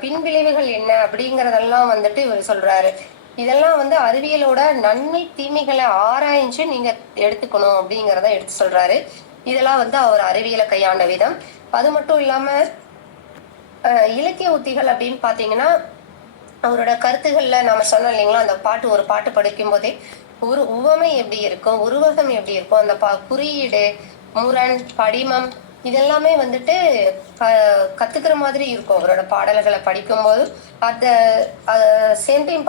பின்விளைவுகள் என்ன அப்படிங்கறதெல்லாம் வந்துட்டு இவர் சொல்றாரு. இதெல்லாம் வந்து அறிவியலோட நன்மை தீமைகளை ஆராய்ஞ்சு நீங்க எடுத்துக்கணும் அப்படிங்கறத எடுத்து சொல்றாரு. இதெல்லாம் வந்து அவர் அறிவியலை கையாண்ட விதம். அது மட்டும் இல்லாம இலக்கிய உத்திகள் அப்படின்னு பாத்தீங்கன்னா அவரோட கருத்துகள்ல நம்ம சொன்னோம் இல்லைங்களா, அந்த ஒரு பாட்டு படிக்கும் போதே ஒரு உவமை எப்படி இருக்கும், உருவகம் எப்படி இருக்கும், அந்த குறியீடு, முரண், படிமம் இதெல்லாமே வந்துட்டு கத்துக்கிற மாதிரி இருக்கும் அவரோட பாடல்களை படிக்கும் போது. Same time